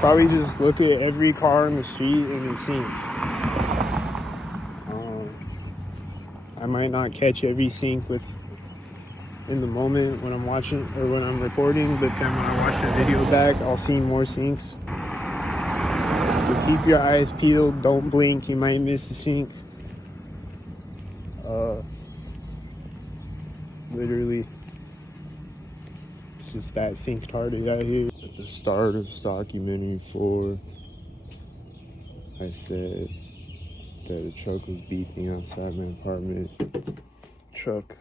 Probably just look at every car on the street and it sinks. I might not catch every sync in the moment when I'm watching or when I'm recording, but then when I watch the video back, I'll see more syncs. So keep your eyes peeled, don't blink, you might miss a sync. Literally, it's just that sync retarded out here. At the start of documentary 4, I said that a truck was beeping outside my apartment. Truck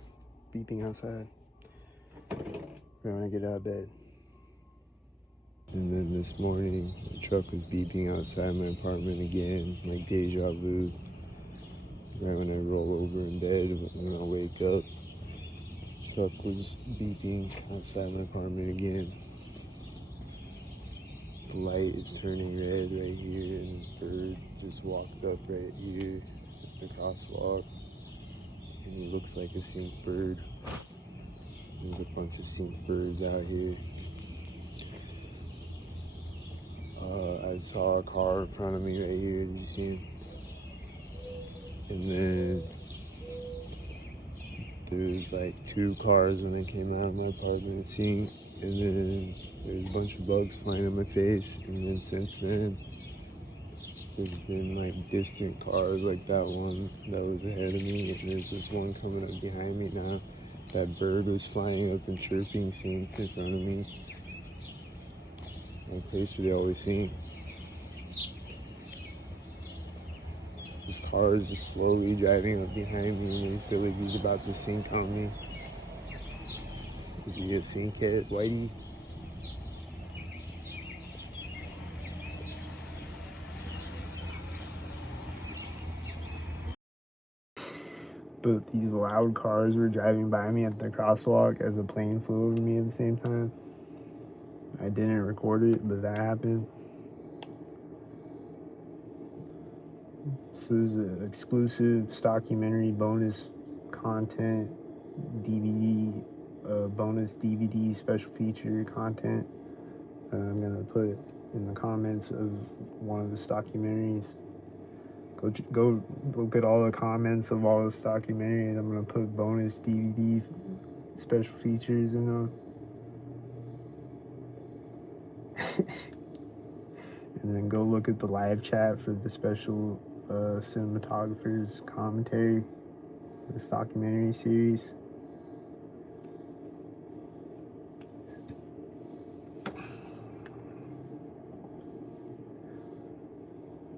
beeping outside right when I get out of bed. And then this morning, the truck was beeping outside my apartment again, like deja vu. Right when I roll over in bed, when I wake up, the truck was beeping outside my apartment again. The light is turning red right here, and this bird just walked up right here at the crosswalk. And he looks like a sync bird. There's a bunch of sync birds out here. I saw a car in front of me right here. Did you see him? And then there was like 2 cars when I came out of my apartment seeing. And then there's a bunch of bugs flying in my face. And then since then, there's been like distant cars like that one that was ahead of me. And there's this one coming up behind me now. That bird was flying up and chirping, synced in front of me. A place where they always sing. This car is just slowly driving up behind me, and I feel like he's about to sink on me. Is he a sink head, Whitey? But these loud cars were driving by me at the crosswalk as a plane flew over me at the same time. I didn't record it, but that happened. This is an exclusive documentary bonus content DVD, bonus DVD special feature content. I'm gonna put in the comments of one of the documentaries. Go look at all the comments of all the documentaries. I'm gonna put bonus DVD special features in them. And then go look at the live chat for the special cinematographer's commentary for this documentary series.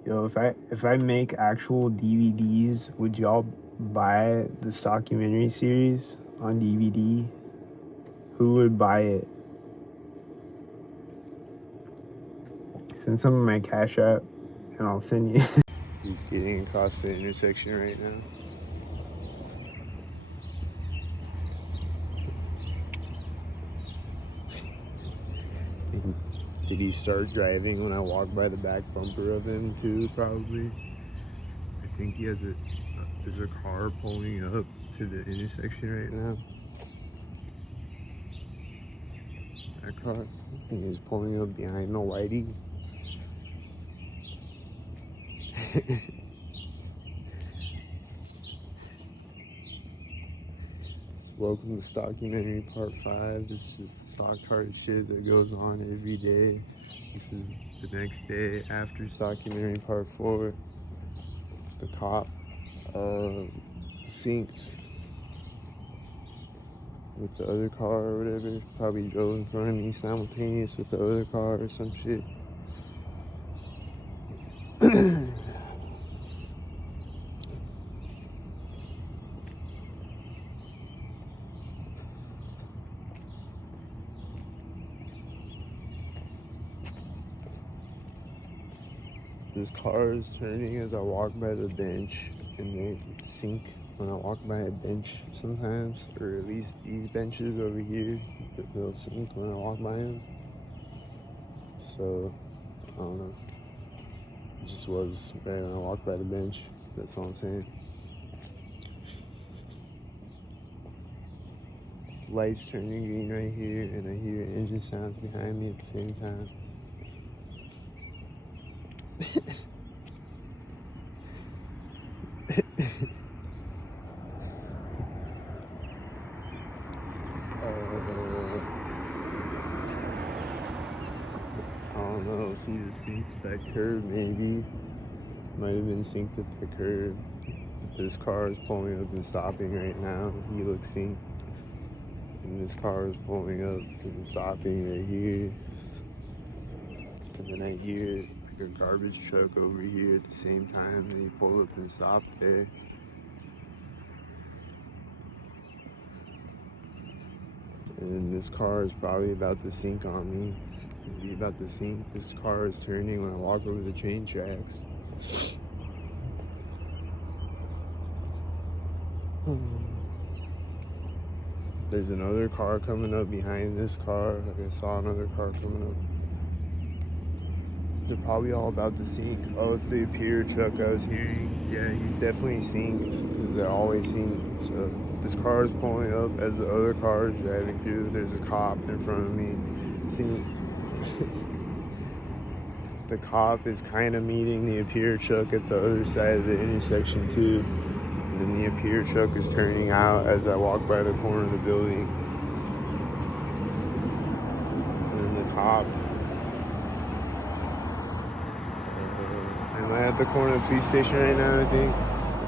Yo, if I make actual DVDs, would y'all buy this documentary series on DVD? Who would buy it? Send some of my Cash App, and I'll send you. He's getting across the intersection right now. Did he start driving when I walked by the back bumper of him too? Probably. I think he has there's a car pulling up to the intersection right now. That car, I think he's pulling up behind the Whitey. Welcome to Documentary Part 5. This is just the stock tart shit that goes on every day. This is the next day after Documentary Part 4. The cop synced with the other car or whatever. Probably drove in front of me simultaneous with the other car or some shit. This car is turning as I walk by the bench, and they sync when I walk by a bench sometimes, or at least these benches over here, they'll sync when I walk by them. So, I don't know. It just was right when I walked by the bench. That's all I'm saying. Lights turning green right here, and I hear engine sounds behind me at the same time. I don't know if he just synced that curb, maybe. Might have been synced at the curb. But this car is pulling up and stopping right now. He looks synced. And this car is pulling up and stopping right here. And then I hear like a garbage truck over here at the same time. And he pulled up and stopped there. And this car is probably about to sink on me. Is he about to sink? This car is turning when I walk over the train tracks. There's another car coming up behind this car. Like I saw another car coming up. They're probably all about to sink. Oh, it's the Imperial truck I was hearing. Yeah, he's definitely synced because they're always synced. So this car is pulling up as the other car is driving through. There's a cop in front of me. Synced. The cop is kind of meeting the Imperial truck at the other side of the intersection too. And then the Imperial truck is turning out as I walk by the corner of the building. And then the cop. Am I at the corner of the police station right now? I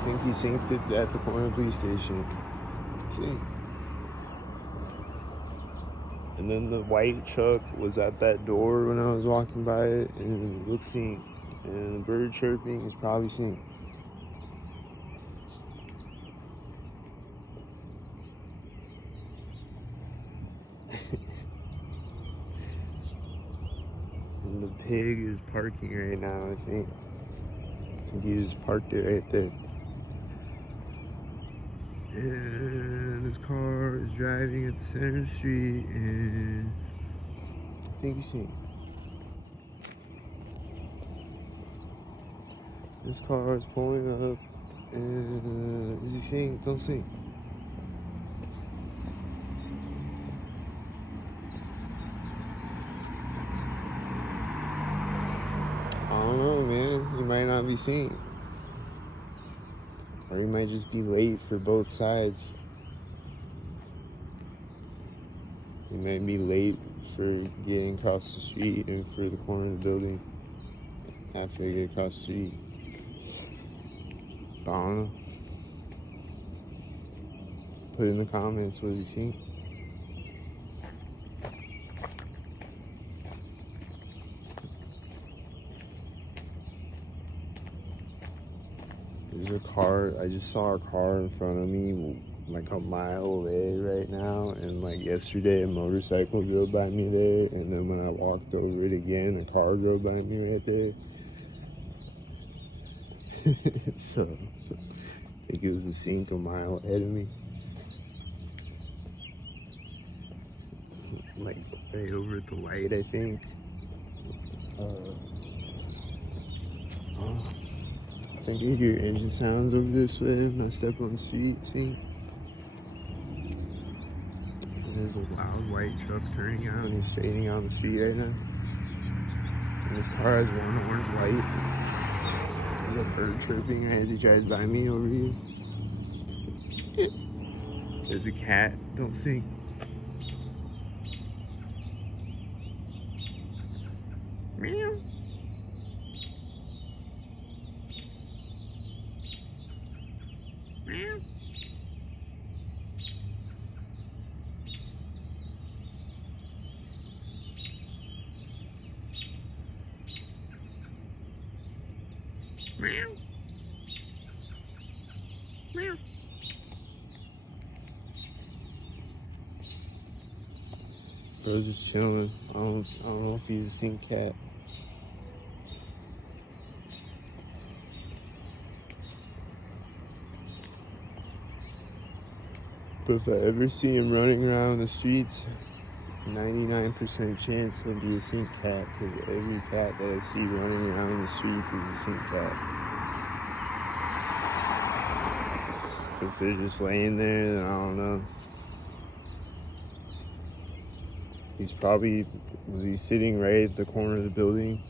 think he synced it at the corner of the police station. See? And then the white truck was at that door when I was walking by it, and it looks synced. And the bird chirping is probably synced. And the pig is parking right now, I think. He just parked it right there. And his car is driving at the center of the street, and I think he's seeing. This car is pulling up, and is he seeing? Don't see. I don't know, man. He might not be seeing. Or he might just be late for both sides. He might be late for getting across the street and for the corner of the building after I get across the street. I don't know. Put in the comments what you see. There's a car. I just saw a car in front of me like a mile away right now, and like yesterday a motorcycle drove by me there, and then when I walked over it again a car drove by me right there. So I think it was a sink a mile ahead of me, like way over at the light, I think. I can hear engine sounds over this way when I step on the street. See? There's a loud white truck turning out and he's straightening on the street right now. And this car has one orange light. There's a bird chirping as he drives by me over here. There's a cat. Don't think. Meow. Meow. Meow. Meow. Bro's just chilling. I don't know if he's a sink cat. But if I ever see him running around the streets, 99% chance he'll be a sink cat, because every cat that I see running around the streets is a sink cat. If they're just laying there, then I don't know. He's sitting right at the corner of the building.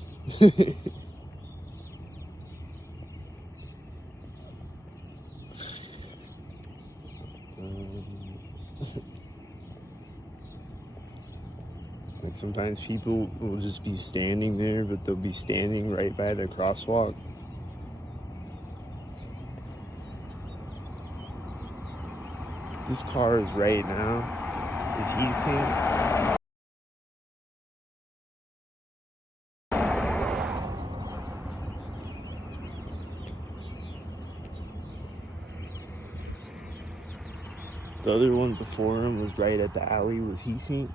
Like sometimes people will just be standing there, but they'll be standing right by the crosswalk. This car is right now. Is he seeing? The other one before him was right at the alley. Was he seen?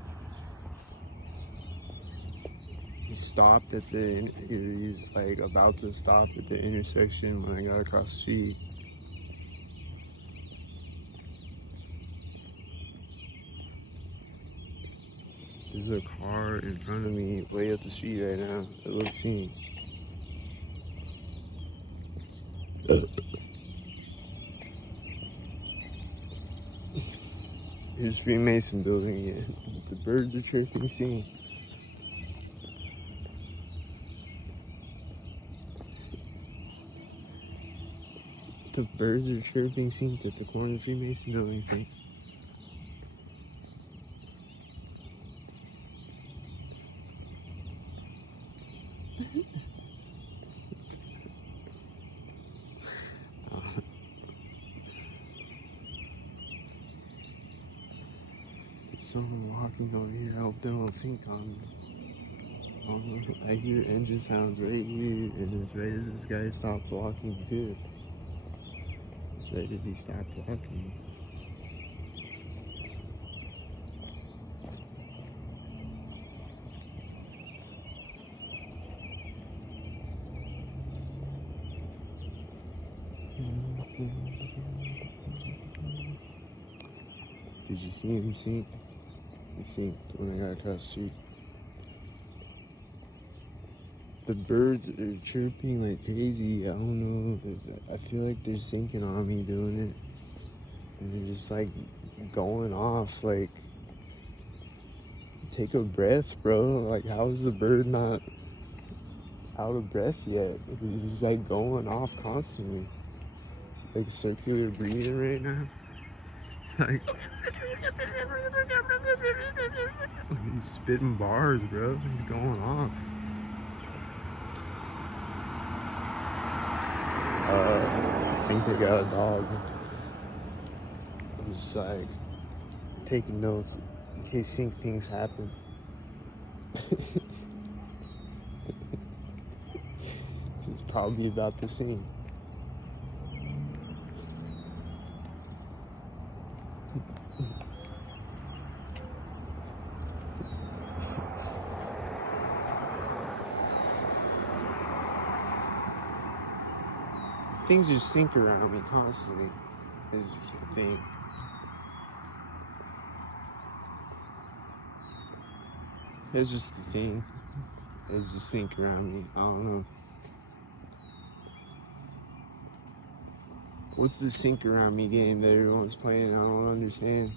He stopped at the, he's like about to stop at the intersection when I got across the street. There's a car in front of me way up the street right now. It looks seen. Here's Freemason building again. The birds are chirping, seen. The birds are chirping, seen at the corner of Freemason building thing. There's someone walking over here. I hope they don't sink on me. I hear engine sounds right here, and it's right as this guy stops walking too. It's right as he stopped walking. Did you see him sink? He sinked when I got across the street. The birds are chirping like crazy. I don't know. I feel like they're sinking on me doing it. And they're just like going off. Like, take a breath, bro. Like, how is the bird not out of breath yet? He's just like going off constantly. It's like circular breathing right now. It's like he's spitting bars, bro. He's going off. I think they got a dog. I'm just like taking notes in case things happen. It's probably about the same. Things just sink around me constantly. It's just a thing. It's just the thing. It's just sink around me. I don't know. What's the sink around me game that everyone's playing? I don't understand.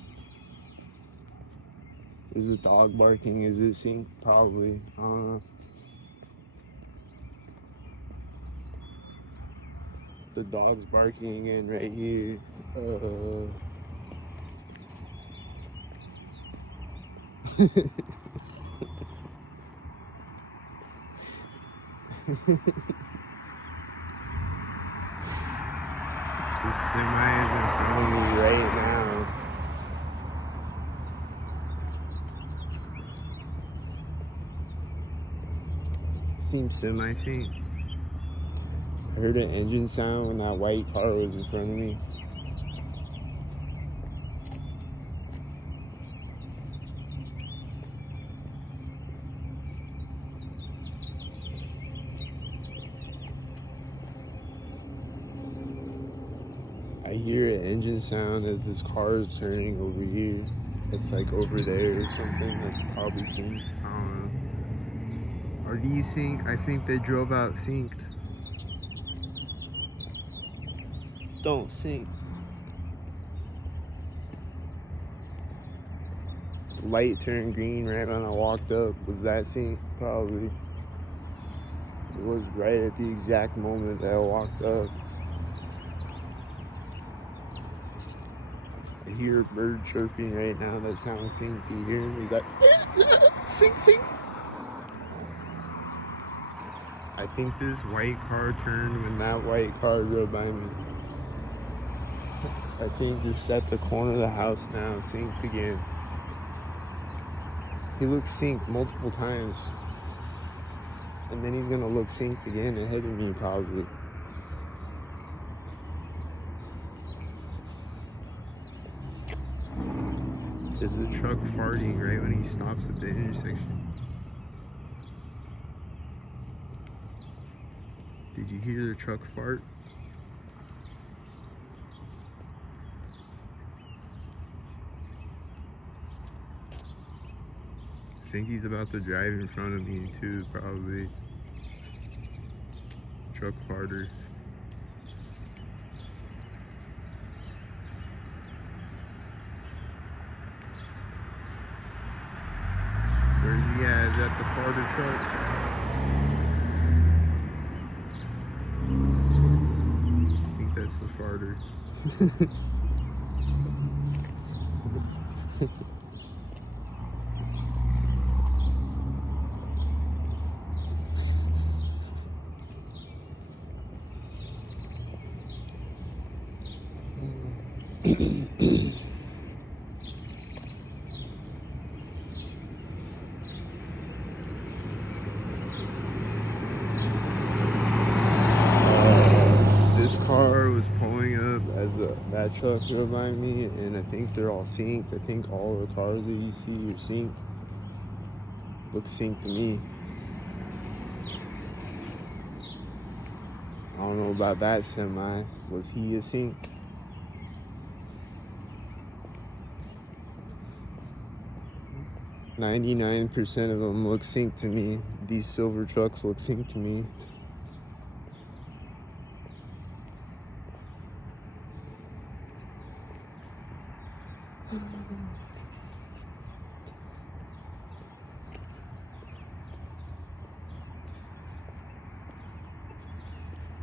There's a dog barking. Is it sink? Probably. I don't know. The dog's barking again right here. The semi is in front of me right now. Seems semi-seen. I heard an engine sound when that white car was in front of me. I hear an engine sound as this car is turning over here. It's like over there or something. That's probably seen. I don't know. Are these synced? I think they drove out synced. Don't sink. The light turned green right when I walked up. Was that synced? Probably. It was right at the exact moment that I walked up. I hear a bird chirping right now. That sounds sink. Do you hear him? He's like, sink, sink. I think this white car turned when that white car drove by me. I think just at the corner of the house now, synced again. He looks synced multiple times. And then he's gonna look synced again ahead of me probably. There's a truck farting right when he stops at the intersection. Did you hear the truck fart? I think he's about to drive in front of me too, probably. Truck farter. Where's he at? Is that the farter truck? I think that's the farter. This car was pulling up as that truck drove by me, and I think they're all synced. I think all the cars that you see are synced. Look synced to me. I don't know about that semi. Was he a sync? .99% of them look synced to me. These silver trucks look synced to me.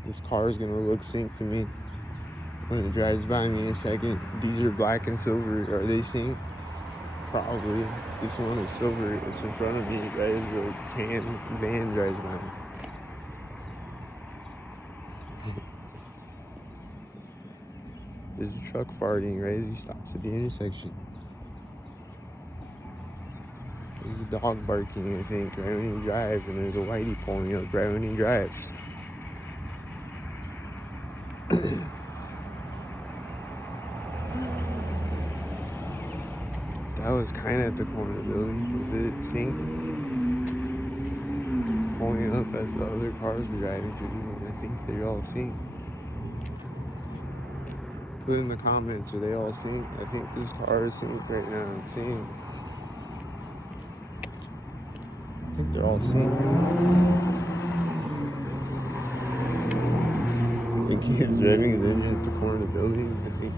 This car is gonna look synced to me when it drives by me in a second. These are black and silver. Are they synced? Probably. This one is silver. It's in front of me right as the tan van drives by me. There's a truck farting right as he stops at the intersection. There's a dog barking, I think, right when he drives, and there's a whitey pulling up right when he drives. That was kind of at the corner of the building. Was it synced? Pulling up as the other cars were driving through. I think they're all synced. Put in the comments, are they all synced? I think this car is synced right now. It's synced. I think they're all synced. I think he is revving his engine at the corner of the building. I think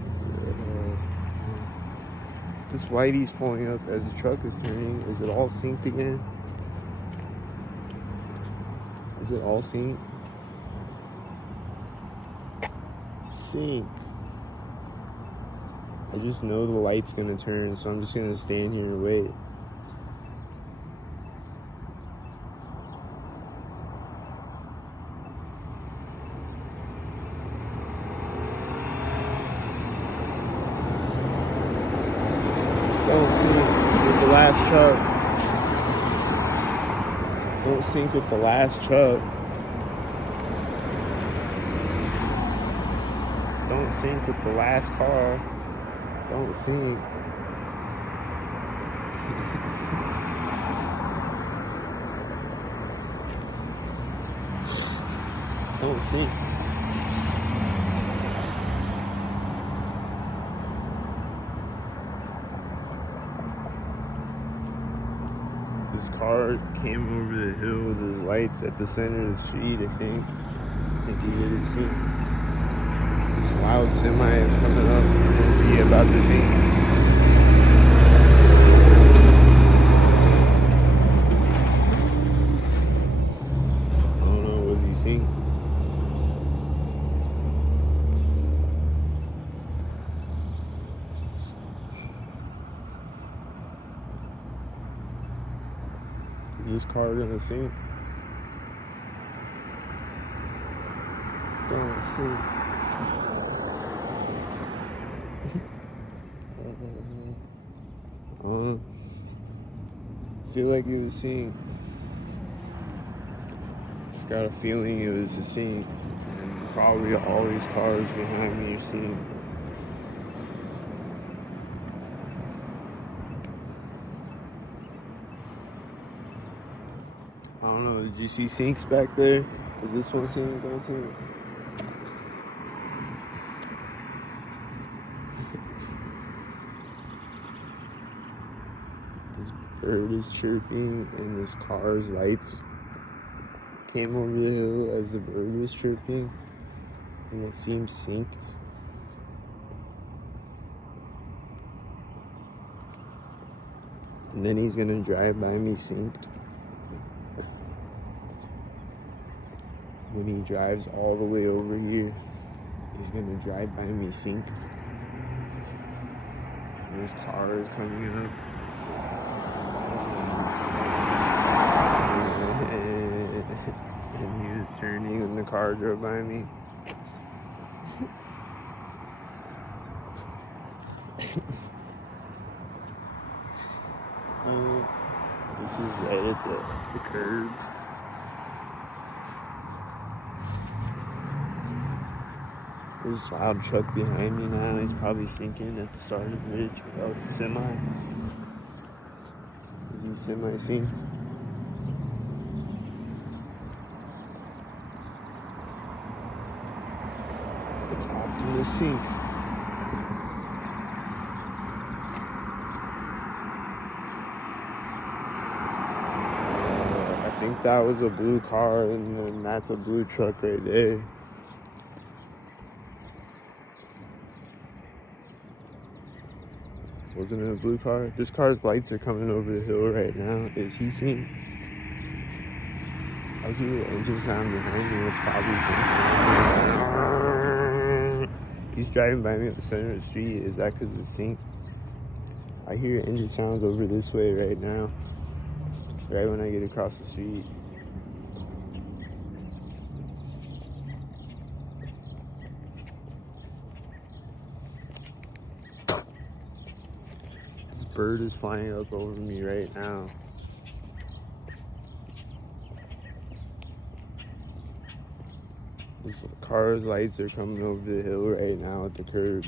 this whitey's pulling up as the truck is turning. Is it all synced again? Is it all synced? Sync. I just know the light's gonna turn, so I'm just gonna stand here and wait. Don't sync with the last truck. Don't sync with the last truck. Don't sync with the last car. Don't sync. Don't sync. This car came over the hill with his lights at the center of the street, I think. I think he didn't see. This loud semi is coming up. Is he about to see? I don't know, was he seeing? Is this car gonna sink? Don't sink. I feel like it was sink. Just got a feeling it was a sink. And probably all these cars behind me are sink. I don't know, did you see sinks back there? Is this one sink? Don't sink? This bird is chirping and this car's lights came over the hill as the bird was chirping and it seems synced. And then he's gonna drive by me synced. When he drives all the way over here, he's gonna drive by me synced. And this car is coming up. And he was turning and the car drove by me. This is right at the curb. There's a loud truck behind me now. He's probably sinking at the start of the bridge. Oh, it's a semi. Is he semi-sink? It's Optimus Sink. I think that was a blue car, and then that's a blue truck right there. Wasn't it a blue car? This car's lights are coming over the hill right now. Is he seen? I hear the engine sound behind me. It's probably sinking. He's driving by me at the center of the street. Is that because it's synced? I hear engine sounds over this way right now. Right when I get across the street. This bird is flying up over me right now. This car's lights are coming over the hill right now at the curb.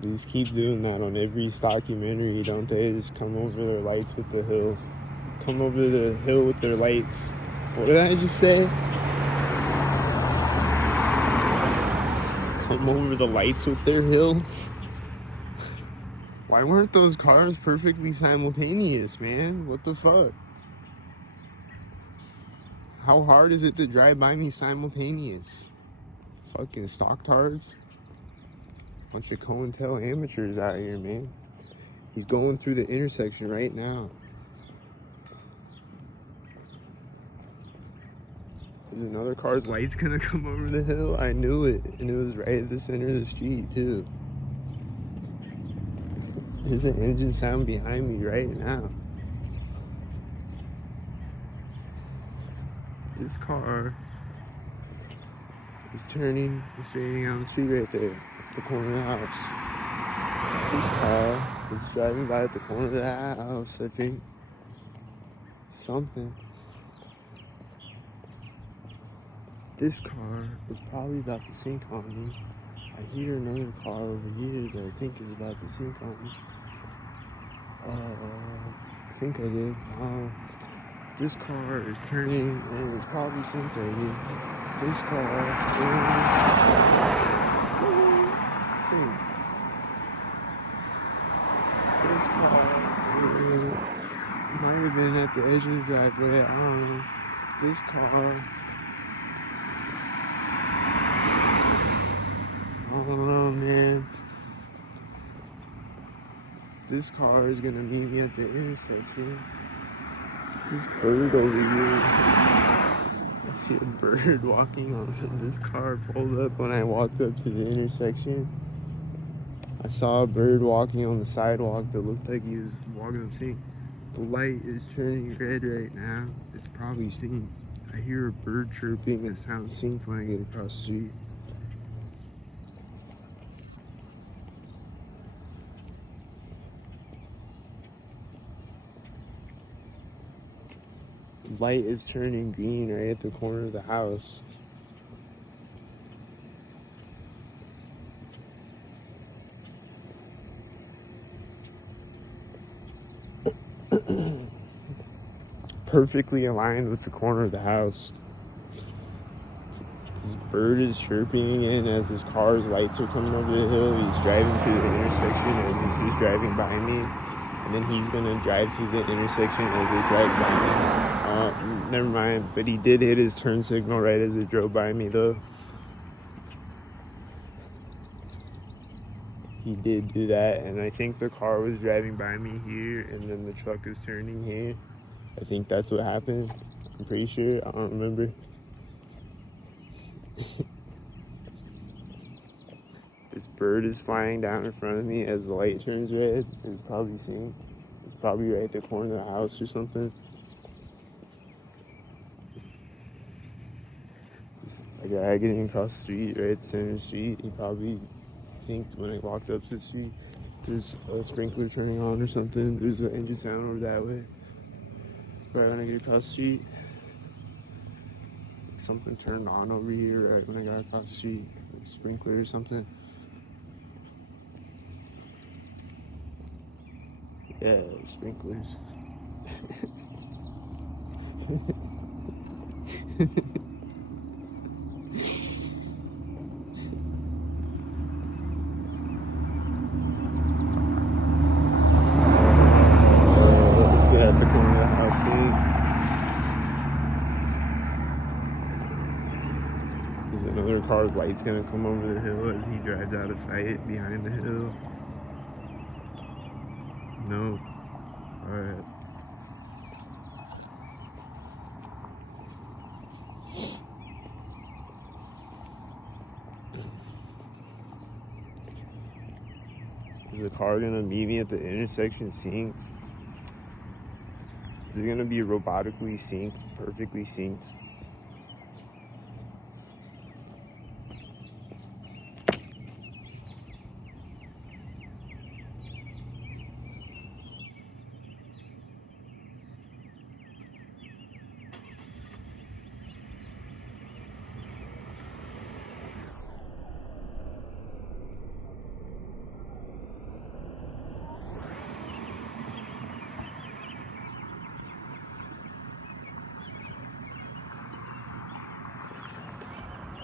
They just keep doing that on every documentary, don't they? Just come over their lights with the hill. Come over the hill with their lights. What did I just say? Come over the lights with their hill? Why weren't those cars perfectly simultaneous, man? What the fuck? How hard is it to drive by me simultaneous? Fucking stocktards. Bunch of COINTEL amateurs out here, man. He's going through the intersection right now. Is another car's lights gonna come over the hill? I knew it, and it was right at the center of the street too. There's an engine sound behind me right now. This car is turning and straightening out the street right there at the corner of the house. This car is driving by at the corner of the house, I think. Something. This car is probably about to sink on me. I hear another car over here that I think is about to sink on me. I think I did. This car is turning and it's probably synced right here. This car is synced. This car might have been at the edge of the driveway. I don't know. This car, I don't know, man. This car is gonna meet me at the intersection. This bird over here. I see a bird walking on this car pulled up when I walked up to the intersection. I saw a bird walking on the sidewalk that looked like he was walking up seeing. The light is turning red right now. It's probably synced. I hear a bird chirping. It sounds synced when I get across the street. The light is turning green right at the corner of the house. Perfectly aligned with the corner of the house. This bird is chirping again as his car's lights are coming over the hill. He's driving through the intersection as this is driving by me. And then he's gonna drive through the intersection as it drives by me. Never mind, but he did hit his turn signal right as it drove by me though. He did do that, and I think the car was driving by me here, and then the truck is turning here. I think that's what happened. I'm pretty sure. I don't remember. This bird is flying down in front of me as the light turns red. It's probably seen. It's probably right at the corner of the house or something. A guy getting across the street, right at the center of the street. He probably synced when I walked up to the street. There's a sprinkler turning on or something. There's an engine sound over that way. Right when I get across the street. Something turned on over here right when I got across the street. Like a sprinkler or something. Yeah, sprinklers. At the corner of the house scene. There's another car's light's gonna come over the hill as he drives out of sight behind the hill. No. Alright. Is the car gonna meet me at the intersection synced? Is it gonna be robotically synced, perfectly synced?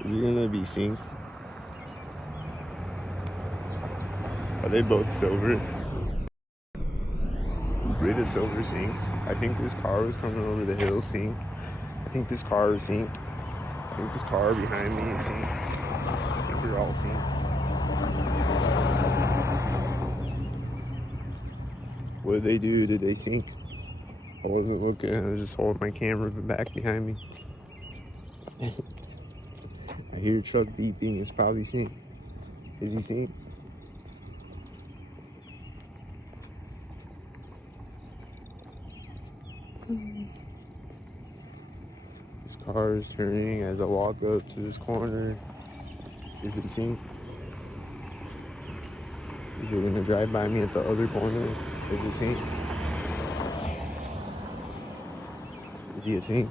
Is it gonna be synced? Are they both silver? Rid of silver synced. I think this car was coming over the hill synced. I think this car is synced. I think this car behind me is synced. I think they're all synced. What did they do? Did they sync? I wasn't looking. I was just holding my camera back behind me. I hear a truck beeping. It's probably synced. Is he synced? This car is turning as I walk up to this corner. Is it synced? Is it gonna drive by me at the other corner? Is it synced? Is he a sync?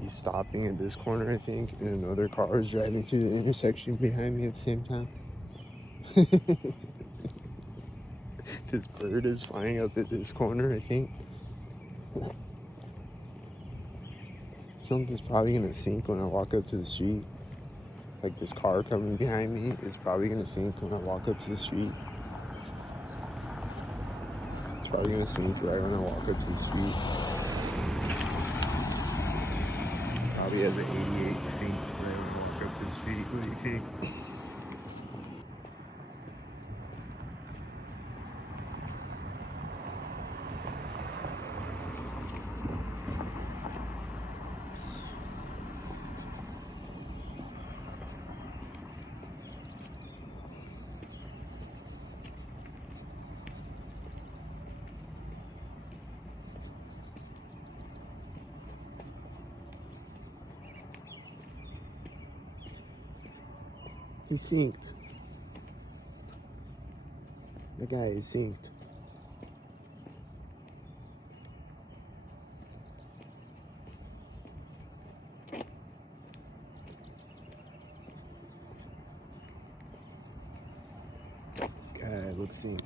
He's stopping at this corner, I think, and another car is driving through the intersection behind me at the same time. This bird is flying up at this corner, I think. Something's probably gonna sink when I walk up to the street. Like this car coming behind me is probably gonna sink when I walk up to the street. It's probably gonna sink right when I walk up to the street. Probably has an 88 sink right when I walk up to the street. What do you think? He's synced. That guy is synced. This guy looks synced.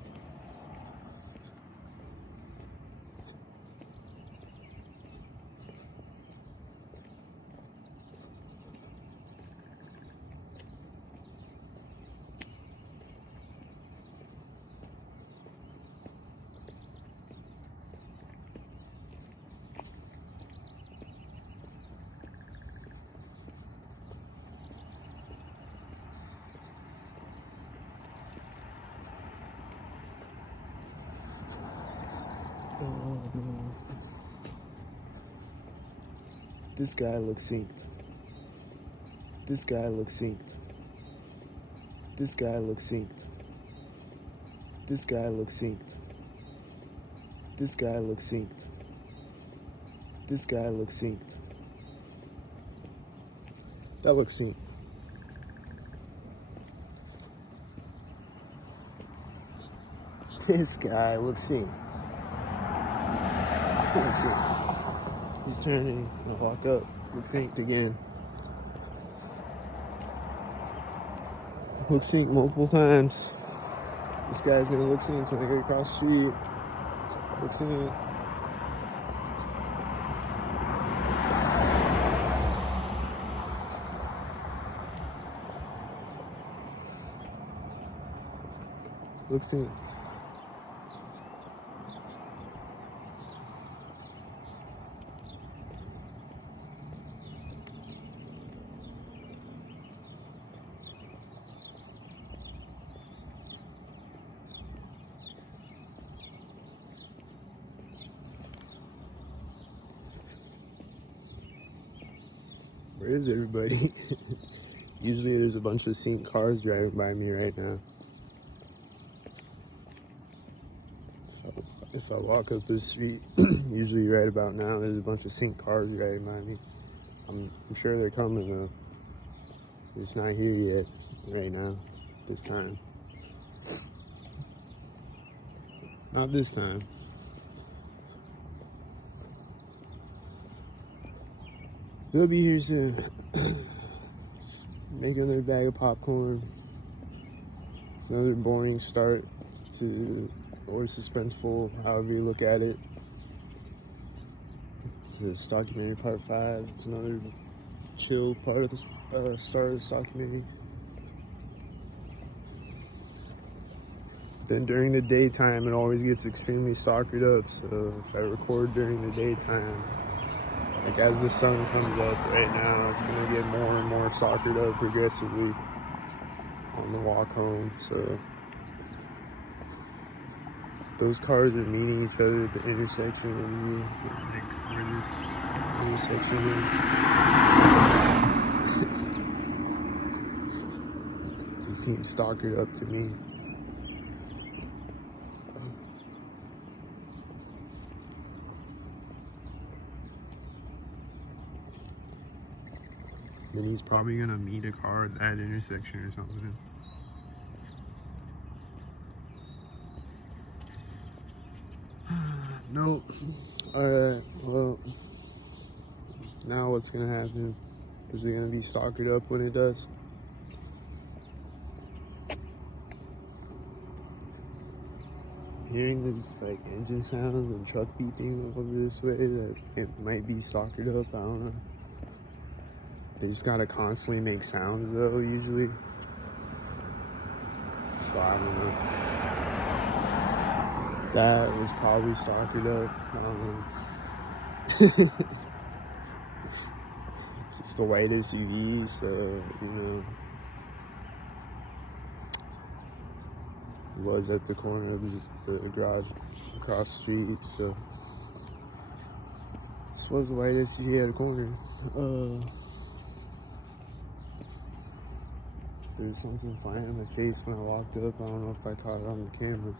This guy looks synced. This guy looks synced. This guy looks synced. This guy looks synced. This guy looks synced. This guy looks synced. That looks synced. This guy looks synced. He's turning. I'll walk up. Look synced again. Look synced multiple times. This guy's gonna look synced when I get across the street. Look synced. Look synced. Where is everybody? Usually there's a bunch of synced cars driving by me right now. So if I walk up this street, usually right about now, there's a bunch of synced cars driving by me. I'm sure they're coming though. They're just not here yet, right now, this time. Not this time. They'll be here soon. Make another bag of popcorn. It's another boring start to, or suspenseful, however you look at it. It's the documentary part 5. It's another chill part of the start of this documentary. Then during the daytime, it always gets extremely stalkered up. So if I record during the daytime, like as the sun comes up right now, it's gonna get more and more stalkered up progressively on the walk home. So those cars are meeting each other at the intersection of me, like where this intersection is. It seems stalkered up to me. And he's probably gonna meet a car at that intersection or something. Nope. Alright, well, now what's gonna happen? Is it gonna be stalkered up when it does? Hearing these like engine sounds and truck beeping over this way, that it might be stalkered up, I don't know. They just gotta constantly make sounds though, usually. So I don't know. That was probably stalkered up. I don't know. It's just the white SUV, so you know. It was at the corner of the garage across the street, so this was the white SUV at the corner. There was something flying in my face when I walked up. I don't know if I caught it on the camera.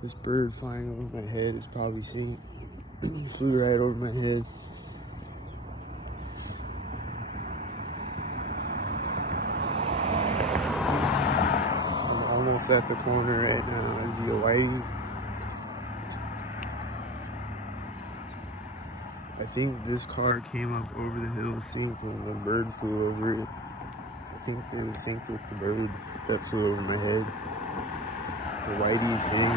This bird flying over my head is probably seen. Flew right over my head. just at the corner right now. Is he a whitey? I think this car came up over the hill synced when the bird flew over it. I think they were synced with the bird that flew over my head. The whitey's hitting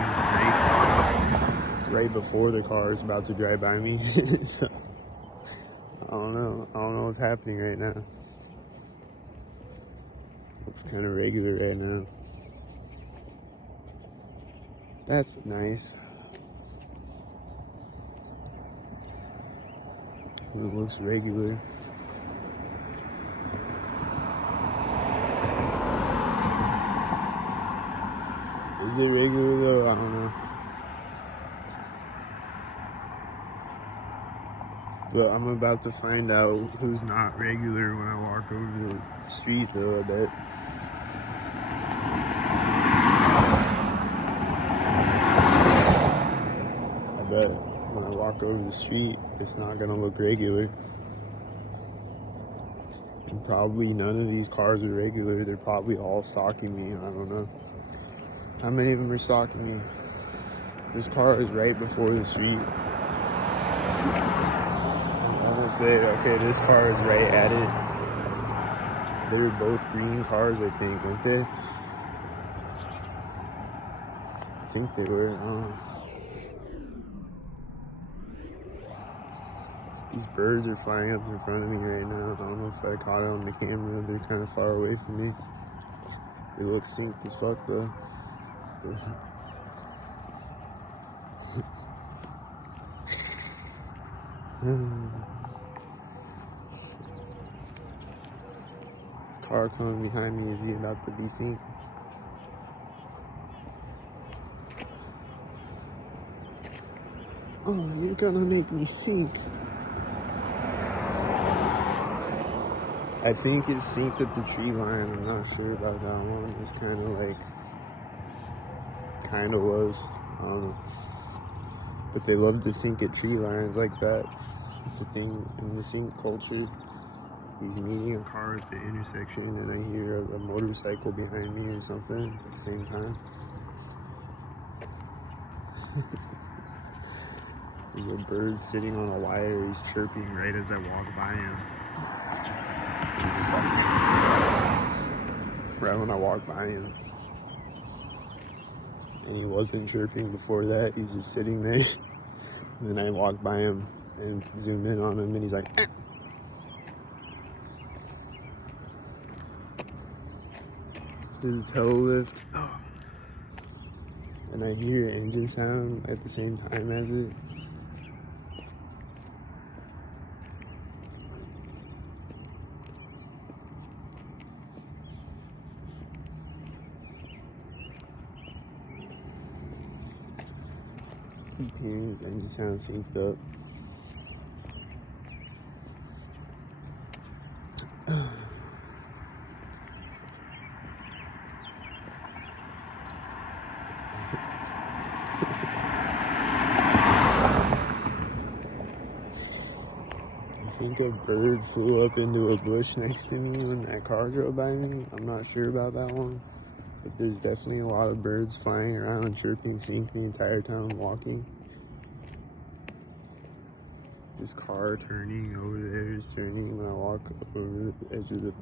right before the car is about to drive by me. So I don't know what's happening right now. Looks kind of regular right now. That's nice. It looks regular. Is it regular though? I don't know. But I'm about to find out who's not regular when I walk over the street though, I bet. But when I walk over the street, it's not gonna look regular. And probably none of these cars are regular. They're probably all stalking me. I don't know. How many of them are stalking me? This car is right before the street. I'm gonna say, okay, this car is right at it. They're both green cars, I think, weren't they? I think they were. These birds are flying up in front of me right now. I don't know if I caught it on the camera. They're kind of far away from me. They look synced as fuck though. Car coming behind me. Is he about to be synced? Oh, you're gonna make me sink. I think it's synced at the tree line. I'm not sure about that one. It's kind of was. I don't know. But they love to sync at tree lines like that. It's a thing in the sync culture. He's meeting a car at the intersection and I hear a motorcycle behind me or something at the same time. There's a bird sitting on a wire. He's chirping right as I walk by him. He's just like, right when I walk by him. And he wasn't chirping before that. He's just sitting there. And then I walk by him and zoom in on him and he's like, eh. There's a tail lift. Oh. And I hear engine sound at the same time as it. Keep hearing his engine sound synced up. I think a bird flew up into a bush next to me when that car drove by me. I'm not sure about that one. But there's definitely a lot of birds flying around and chirping sync the entire time I'm walking. This car turning over there is turning when I walk over the edge of the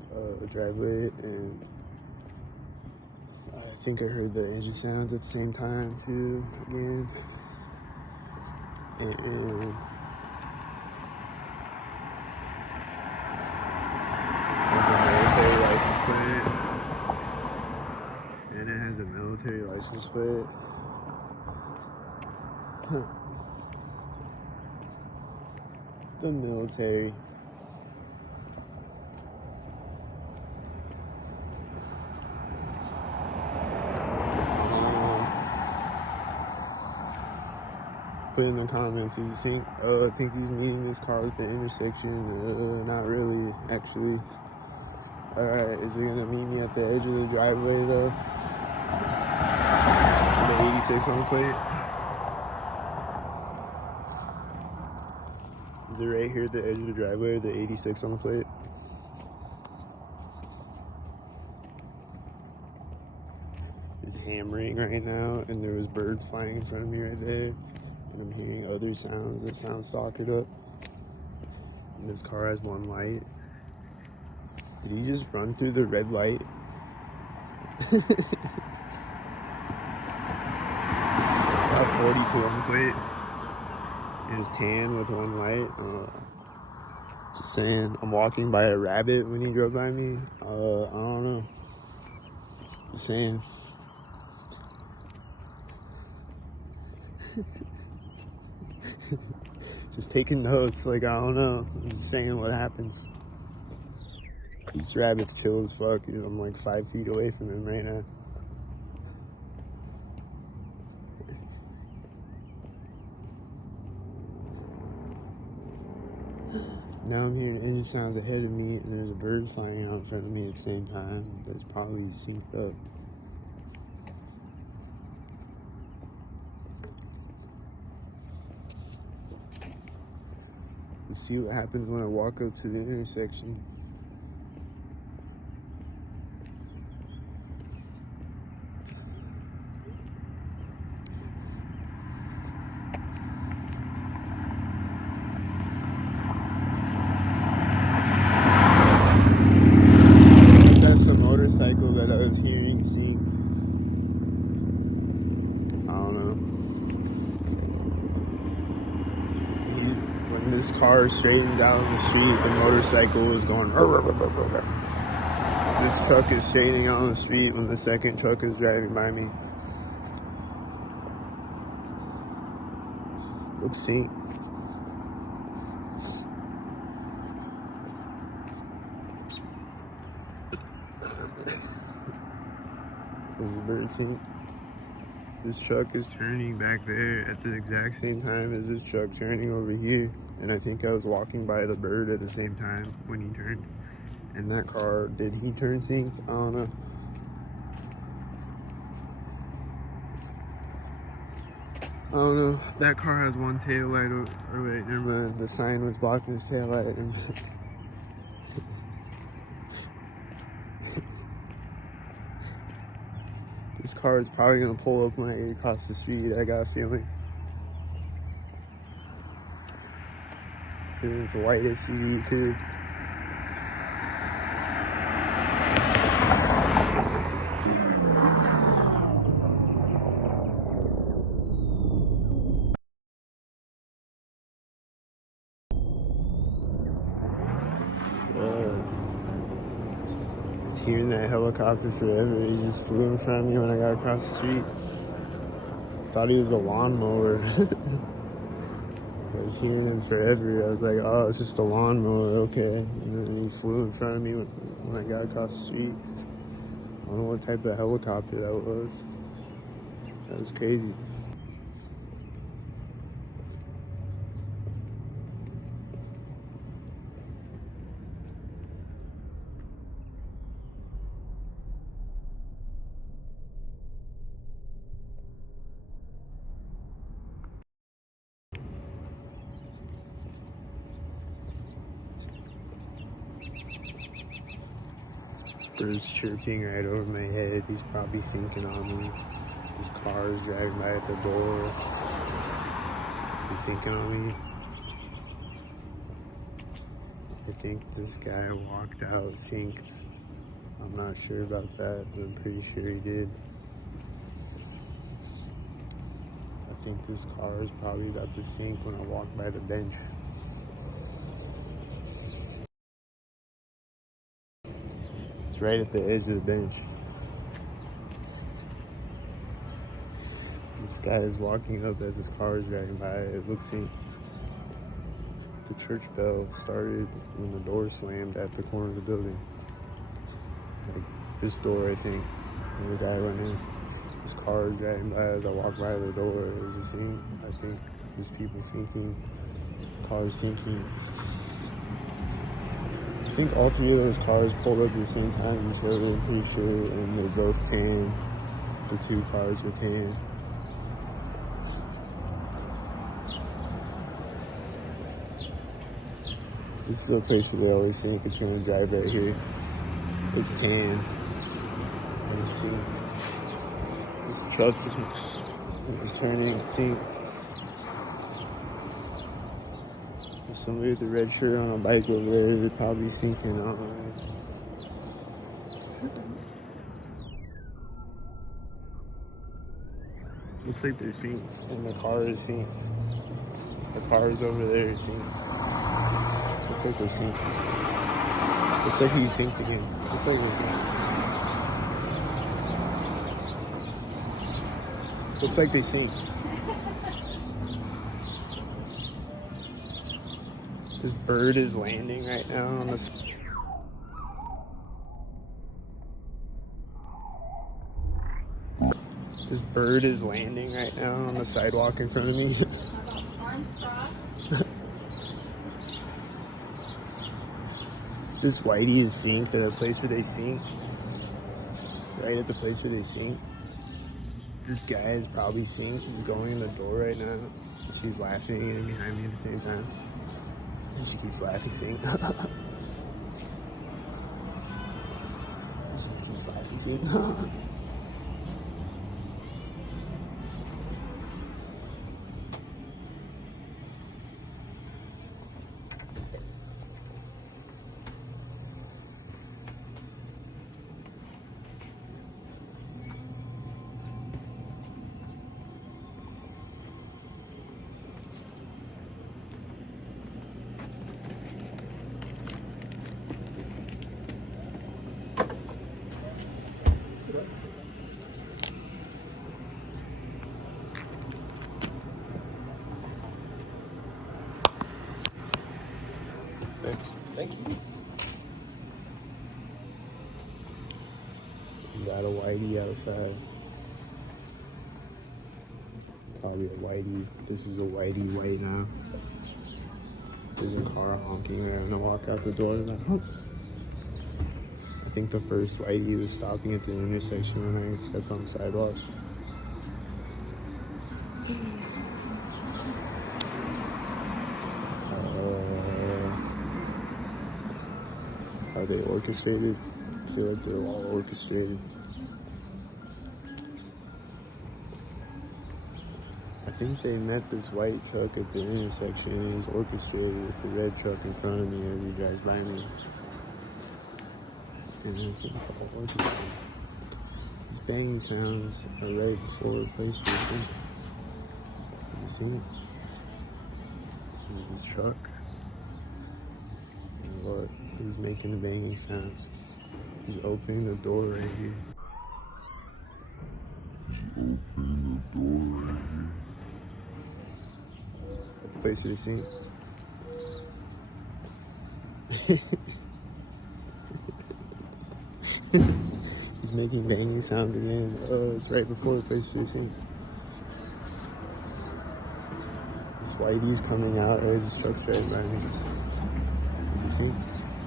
driveway, and I think I heard the engine sounds at the same time too, again. And there's a military license plate. And it has a military license plate. Huh. The military. Put in the comments, is he synced? I think he's meeting this car at the intersection. Not really, actually. Alright, is he gonna meet me at the edge of the driveway though? The 86 on the plate. Is it right here at the edge of the driveway, the 86 on the plate? is hammering right now, and there was birds flying in front of me right there, and I'm hearing other sounds that sound stalkered up. And this car has one light. Did he just run through the red light? Got 42 on plate. And it's tan with one light. Just saying, I'm walking by a rabbit when he drove by me. I don't know. Just saying. Just taking notes, like, I don't know. I'm just saying what happens. This rabbit's chill as fuck. I'm like 5 feet away from him right now. Now I'm hearing engine sounds ahead of me, and there's a bird flying out in front of me at the same time. That's probably synced up. Let's see what happens when I walk up to the intersection. That's a motorcycle that I was hearing synced. I don't know. When this car straightens out on the street, the motorcycle is going. This truck is straightening out on the street when the second truck is driving by me. Looks synced. Was the bird synced? This truck is turning back there at the exact same time as this truck turning over here. And I think I was walking by the bird at the same time when he turned. And that car, did he turn synced? I don't know. I don't know. That car has one tail light. Or wait, never mind. The sign was blocking his tail light. This car is probably gonna pull up when I get across the street. I got a feeling. And it's a white SUV too. It's hearing that helicopter forever. He just flew in front of me when I got across the street. Thought he was a lawnmower. I was hearing him forever. I was like, oh, it's just a lawnmower, okay. And then he flew in front of me when I got across the street. I don't know what type of helicopter that was. That was crazy. Birds chirping right over my head. He's probably sinking on me. His car is driving by at the door. He's sinking on me. I think this guy walked out synced. I'm not sure about that, but I'm pretty sure he did. I think this car is probably about to sink when I walk by the bench. It's right at the edge of the bench. This guy is walking up as his car is driving by. It looks like the church bell started when the door slammed at the corner of the building. Like this door, I think, when the guy went in. His car is driving by as I walk by the door. Is a scene. I think there's people sinking, cars sinking. I think all three of those cars pulled up at the same time, so I'm pretty sure, and they're both tan. The two cars were tan. This is a place where they always think it's going to drive right here. It's tan and it sinks. This truck is turning synced. There's somebody with a red shirt on a bike over there. They're probably syncing on. Looks like they're synced, and the car is synced. The car is over there synced. Looks like they're synced. Looks like he's synced again. Looks like they're synced. Looks like they synced. This bird is landing right now on the. This bird is landing right now on the sidewalk in front of me. This whitey is synced at the place where they sync. Right at the place where they sync. This guy is probably synced. He's going in the door right now. She's laughing and behind me at the same time. And she keeps laughing, seeing. She keeps laughing, seeing. Thanks. Thank you. Is that a whitey outside? Probably a whitey. This is a whitey white now. There's a car honking. They're gonna walk out the door. Like, huh. I think the first whitey was stopping at the intersection when I stepped on the sidewalk. Are they orchestrated? I feel like they're all orchestrated. I think they met this white truck at the intersection and it was orchestrated with the red truck in front of me as he drives by me. And I think it's all orchestrated. These banging sounds are right before the place for the sync. Have you seen it? Is it this truck? And what? He's making the banging sounds. He's opening the door right here. He's opening the door right here. At the place where they sing. He's making banging sounds again. Oh, it's right before the place where they sing. This whitey's coming out as his truck's driving by me. Did you see?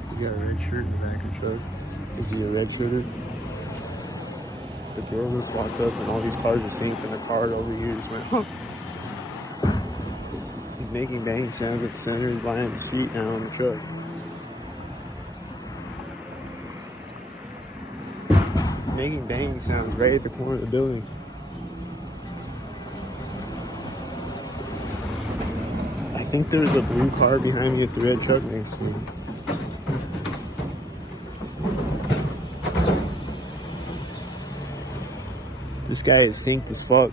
He's got a red shirt in the back of the truck. Is he a red shirter? The girl just walked up and all these cars are synced and the car over here just went, huh. He's making banging sounds at the center of the line of the street now on the truck. He's making banging sounds right at the corner of the building. I think there's a blue car behind me with the red truck next to me. This guy is synced as fuck.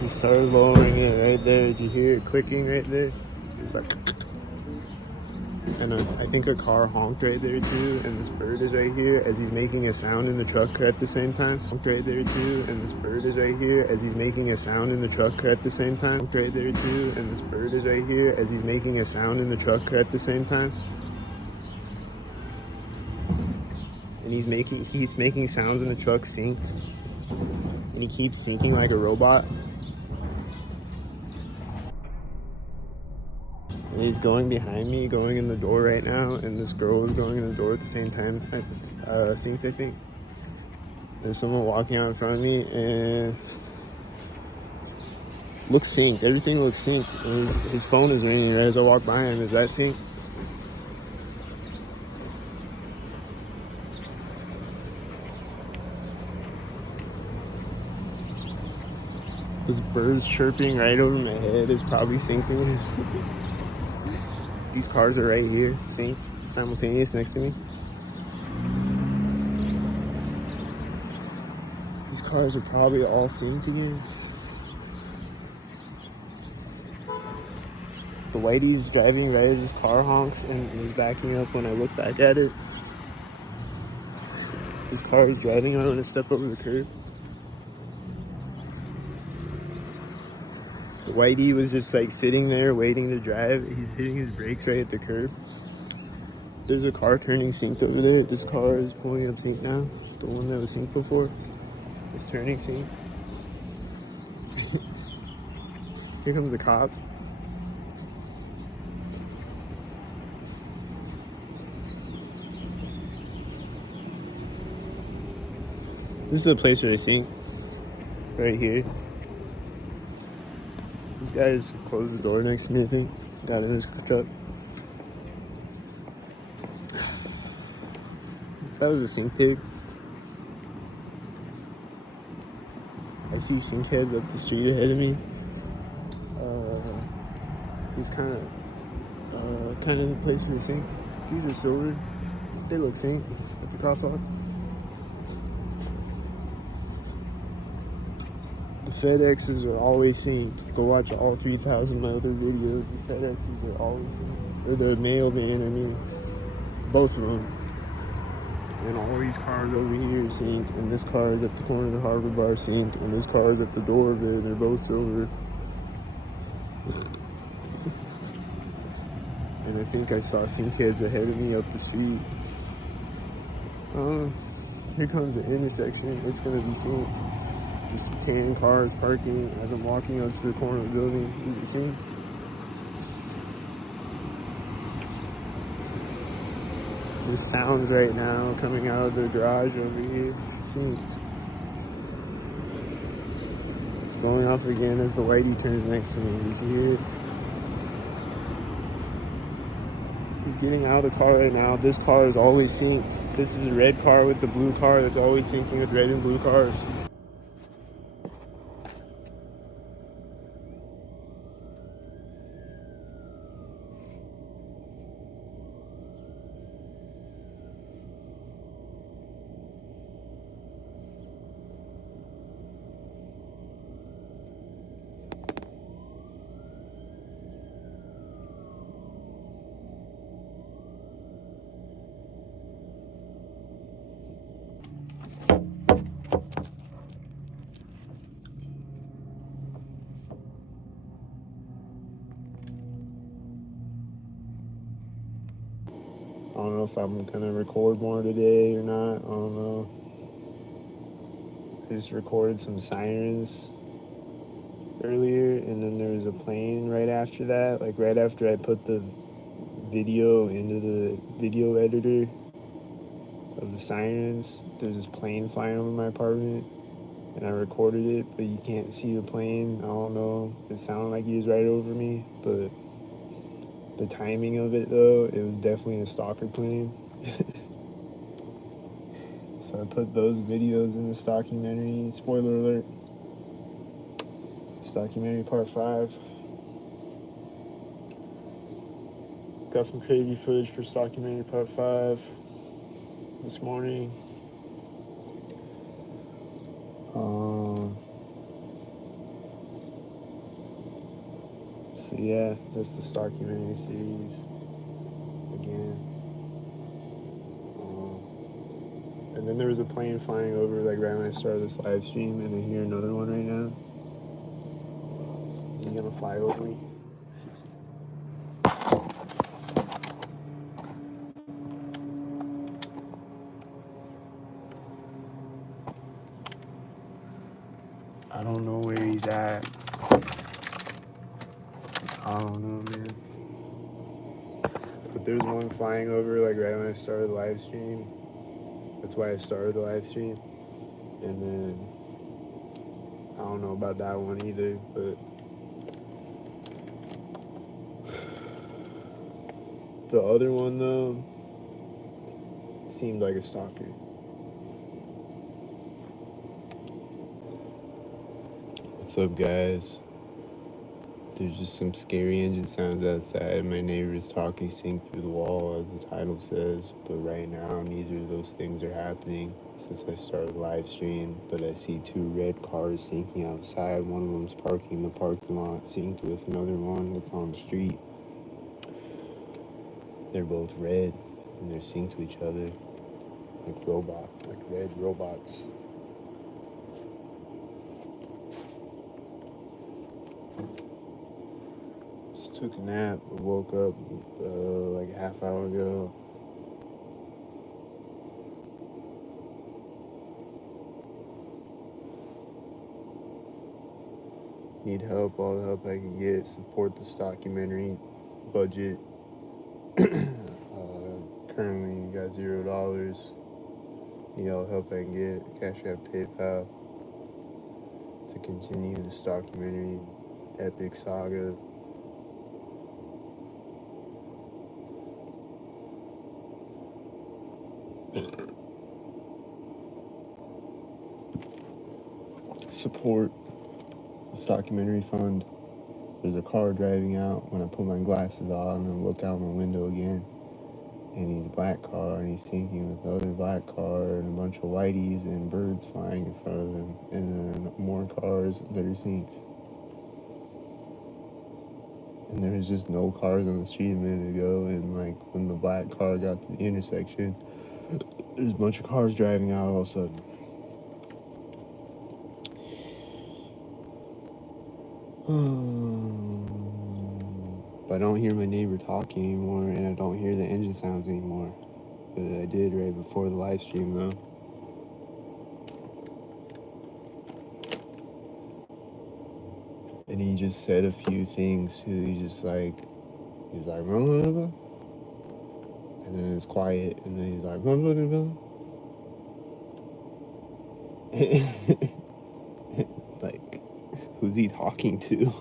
He started lowering it right there. Did you hear it clicking right there? It was like, and I think a car honked right there too. And this bird is right here as he's making a sound in the truck at the same time. Honked right there too. And this bird is right here as he's making a sound in the truck at the same time. Honked right there too. And this bird is right here as he's making a sound in the truck at the same time. And he's making sounds in the truck synced. And he keeps syncing like a robot. And he's going behind me, going in the door right now, and this girl is going in the door at the same time. Synced, I think. There's someone walking out in front of me, and looks synced. Everything looks synced. And his phone is ringing right as I walk by him. Is that synced? This bird's chirping right over my head is probably sinking. These cars are right here, synced, simultaneous next to me. These cars are probably all synced again. The whitey's driving right as his car honks and is backing up when I look back at it. This car is driving, I want to step over the curb. The whitey was just like sitting there waiting to drive. He's hitting his brakes right at the curb. There's a car turning synced over there. This car is pulling up synced now. The one that was synced before is turning synced. Here comes the cop. This is a place where they sync. Right here. This guy just closed the door next to me, I think. Got in his truck. That was a sync pig. I see sync heads up the street ahead of me. He's kind of the place for the sync. These are silver. They look synced at the crosswalk. The FedExes are always synced. Go watch all 3,000 of my other videos. The FedExes are always synced. Or the mailman, I mean. Both of them. And all these cars over here are synced. And this car is at the corner of the Harbor Bar synced. And this car is at the door of it. They're both silver. And I think I saw sync heads ahead of me up the street. Here comes the intersection. It's gonna be synced. This tan car is parking as I'm walking up to the corner of the building. Is it synced? Just sounds right now coming out of the garage over here. Synced. It's going off again as the whitey turns next to me. You can hear it. He's getting out of the car right now. This car is always synced. This is a red car with the blue car that's always syncing with red and blue cars. I don't know if I'm gonna record more today or not. I don't know. I just recorded some sirens earlier, and then there was a plane right after that. Like right after I put the video into the video editor of the sirens, there's this plane flying over my apartment, and I recorded it, but you can't see the plane. I don't know. It sounded like he was right over me, but the timing of it, though, it was definitely a stalker plane. So I put those videos in this documentary. Spoiler alert. It's documentary part 5. Got some crazy footage for documentary part 5 this morning. So yeah, that's the documentary series again. And then there was a plane flying over like right when I started this live stream, and I hear another one right now. Is he gonna fly over me? I don't know where he's at. I don't know, man. But there's one flying over like right when I started the live stream. That's why I started the live stream. And then I don't know about that one either, but the other one though seemed like a stalker. up, guys? There's just some scary engine sounds outside. My neighbor is talking synced through the wall, as the title says. But right now, neither of those things are happening since I started the live stream. But I see two red cars syncing outside. One of them's parking in the parking lot, synced with another one that's on the street. They're both red, and they're synced to each other like red robots. Just took a nap, woke up like a half hour ago. Need help, all the help I can get. Support this documentary budget. Currently got $0. Need all the help I can get. Cash App, PayPal to continue this documentary epic saga. Support this documentary fund. There's a car driving out when I put my glasses on and look out my window again. And he's a black car, and he's syncing with the other black car, and a bunch of whiteys and birds flying in front of him, and then more cars that are synced. And there was just no cars on the street a minute ago, and like when the black car got to the intersection, there's a bunch of cars driving out all of a sudden. But I don't hear my neighbor talking anymore, and I don't hear the engine sounds anymore. But I did right before the live stream, though. And he just said a few things. He's like, blah, blah, blah. And then it's quiet, and then he's like, blah, blah, blah, blah. Like, who's he talking to?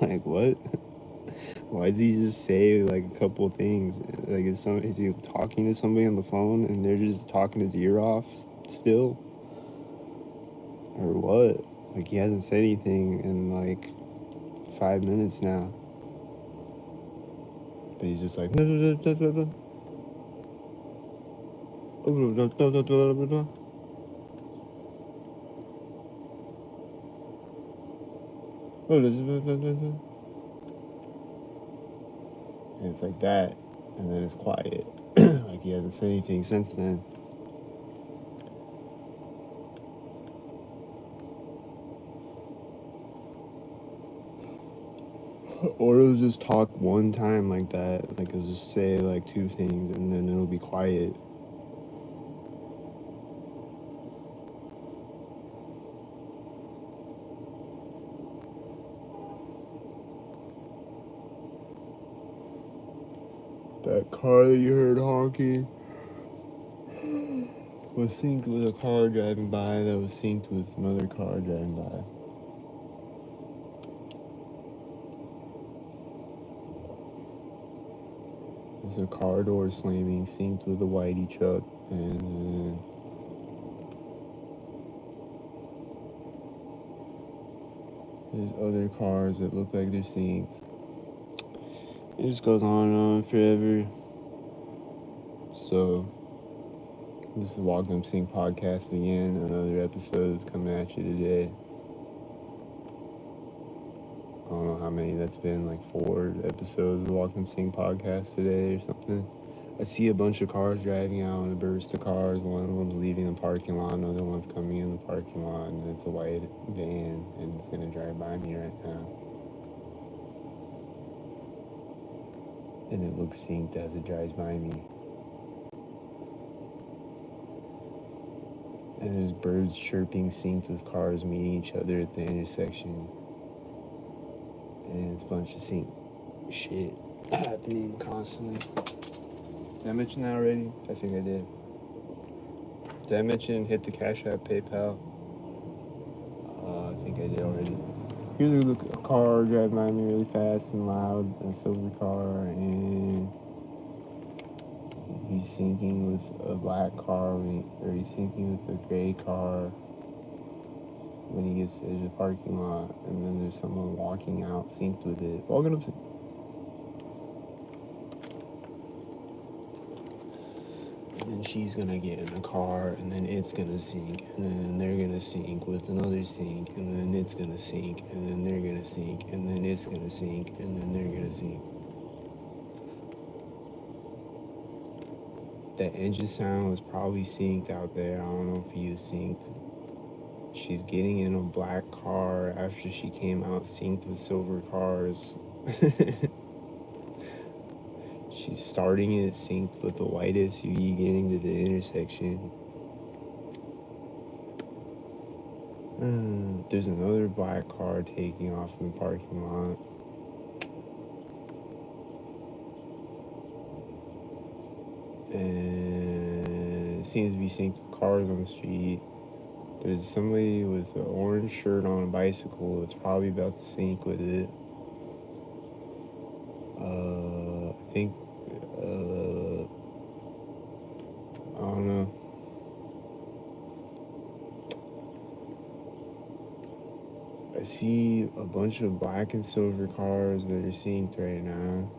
Like, what? Why does he just say like a couple things? Like, is he talking to somebody on the phone and they're just talking his ear off still? Or what? Like, he hasn't said anything in like 5 minutes now. But he's just like, blah, blah, blah, blah, blah. Blah, blah, blah, blah, blah, blah. And it's like that, and then it's quiet. Like he hasn't said anything since then. Or it'll just talk one time like that. Like it'll just say like two things, and then it'll be quiet. That car that you heard honking was synced with a car driving by that was synced with another car driving by. There's a car door slamming synced with a whitey truck, and there's other cars that look like they're synced. It just goes on and on forever. So, this is Welcome Sync Podcast again. Another episode coming at you today. I don't know how many that's been, like 4 episodes of the Welcome Sync Podcast today or something. I see a bunch of cars driving out in a burst of cars. One of them's leaving the parking lot, another one's coming in the parking lot, and it's a white van, and it's gonna drive by me right now. And it looks synced as it drives by me. And there's birds chirping synced with cars meeting each other at the intersection. And it's a bunch of sync shit happening constantly. Did I mention that already? I think I did. Did I mention hit the Cash App, PayPal? I think I did already. Here's a car driving by me really fast and loud, a silver car, and he's syncing with a black car, or he's syncing with a gray car. when he gets to the edge of the parking lot, and then there's someone walking out synced with it. Walking up to. And then she's gonna get in the car, and then it's gonna sync, and then they're gonna sync with another sync, and then it's gonna sync, and then they're gonna sync, and then it's gonna sync, and then they're gonna sync. That engine sound was probably synced out there. I don't know if he was synced. She's getting in a black car after she came out synced with silver cars. She's starting it synced with the white SUV getting to the intersection. There's another black car taking off in the parking lot. And it seems to be synced with cars on the street. There's somebody with an orange shirt on a bicycle that's probably about to sync with it. I think, I don't know. I see a bunch of black and silver cars that are synced right now.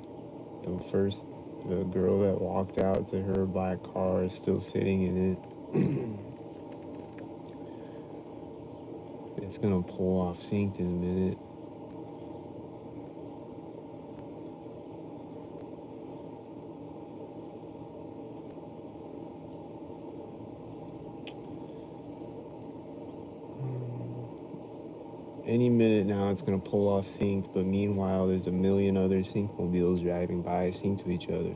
The girl that walked out to her black car is still sitting in it. It's gonna pull off synced in a minute. Any minute now it's gonna pull off synced, but meanwhile there's a million other sync mobiles driving by synced to each other.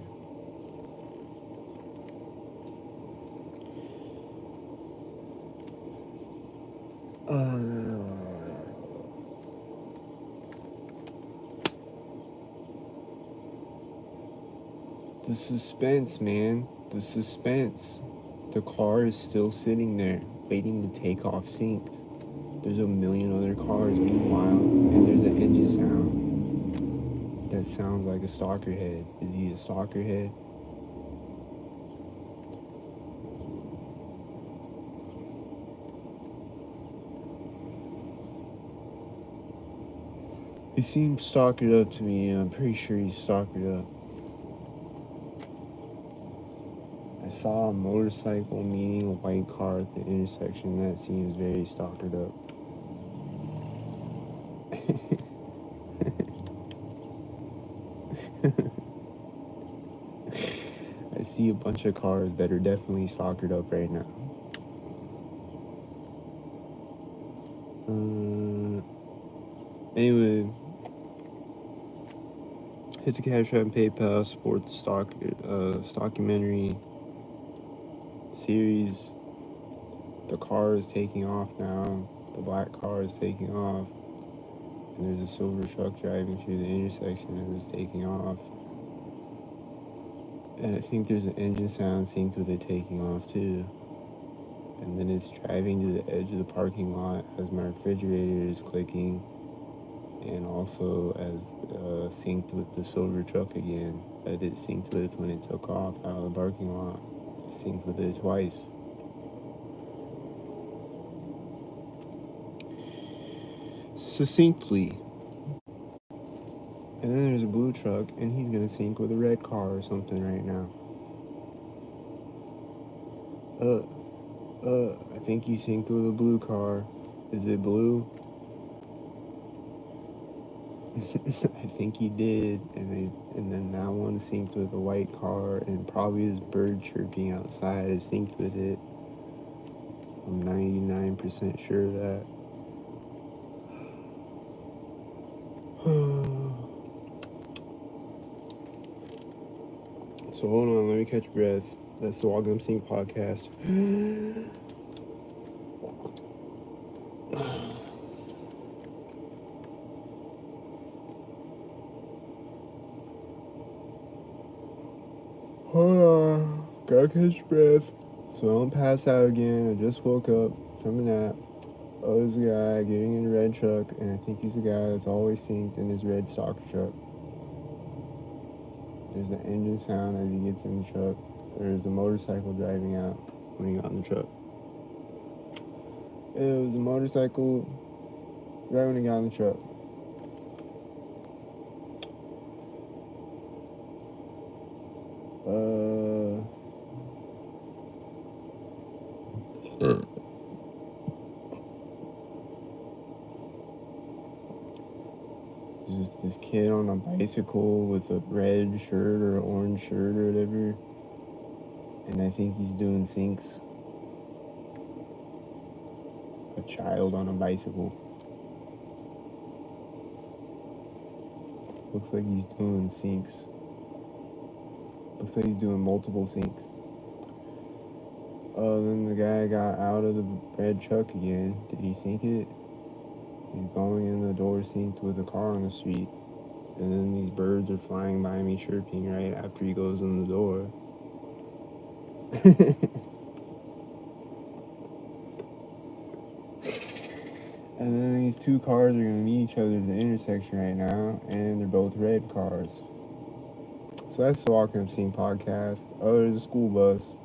The suspense, man. The suspense. The car is still sitting there, waiting to take off synced. There's a million other cars meanwhile, and there's an engine sound that sounds like a stalker head. Is he a stalker head? He seems stalkered up to me. I'm pretty sure he's stalkered up. I saw a motorcycle meeting a white car at the intersection. That seems very stalkered up. I see a bunch of cars that are definitely stalkered up right now. Anyway, hit the Cash App and PayPal, support the documentary series. The car is taking off now. The black car is taking off. And there's a silver truck driving through the intersection as it's taking off. And I think there's an engine sound synced with it taking off too. And then it's driving to the edge of the parking lot as my refrigerator is clicking. And also as synced with the silver truck again that it synced with when it took off out of the parking lot. Synced with it twice. Succinctly. And then there's a blue truck, and he's gonna sync with a red car or something right now. I think he synced with a blue car. Is it blue? I think he did, and then that one synced with a white car, and probably his bird chirping outside is synced with it. I'm 99% sure of that. So hold on, let me catch breath. That's the Walking Up Sync podcast. Hold on, gotta catch breath so I don't pass out again. I just woke up from a nap. Oh, there's a guy getting in a red truck, and I think he's the guy that's always synced in his red stalker truck. There's the engine sound as he gets in the truck. There's a motorcycle driving out when he got in the truck. It was a motorcycle driving a guy in the truck. Just this kid on a bicycle with a red shirt or orange shirt or whatever, and I think he's doing sinks. A child on a bicycle. Looks like he's doing sinks. Looks like he's doing multiple sinks. Then the guy got out of the red truck again. Did he sink it? He's going in the door synced with a car on the street. And then these birds are flying by me chirping right after he goes in the door. And then these two cars are gonna meet each other at the intersection right now, and they're both red cars. So that's the Walking Up Scene podcast. Oh, there's a school bus.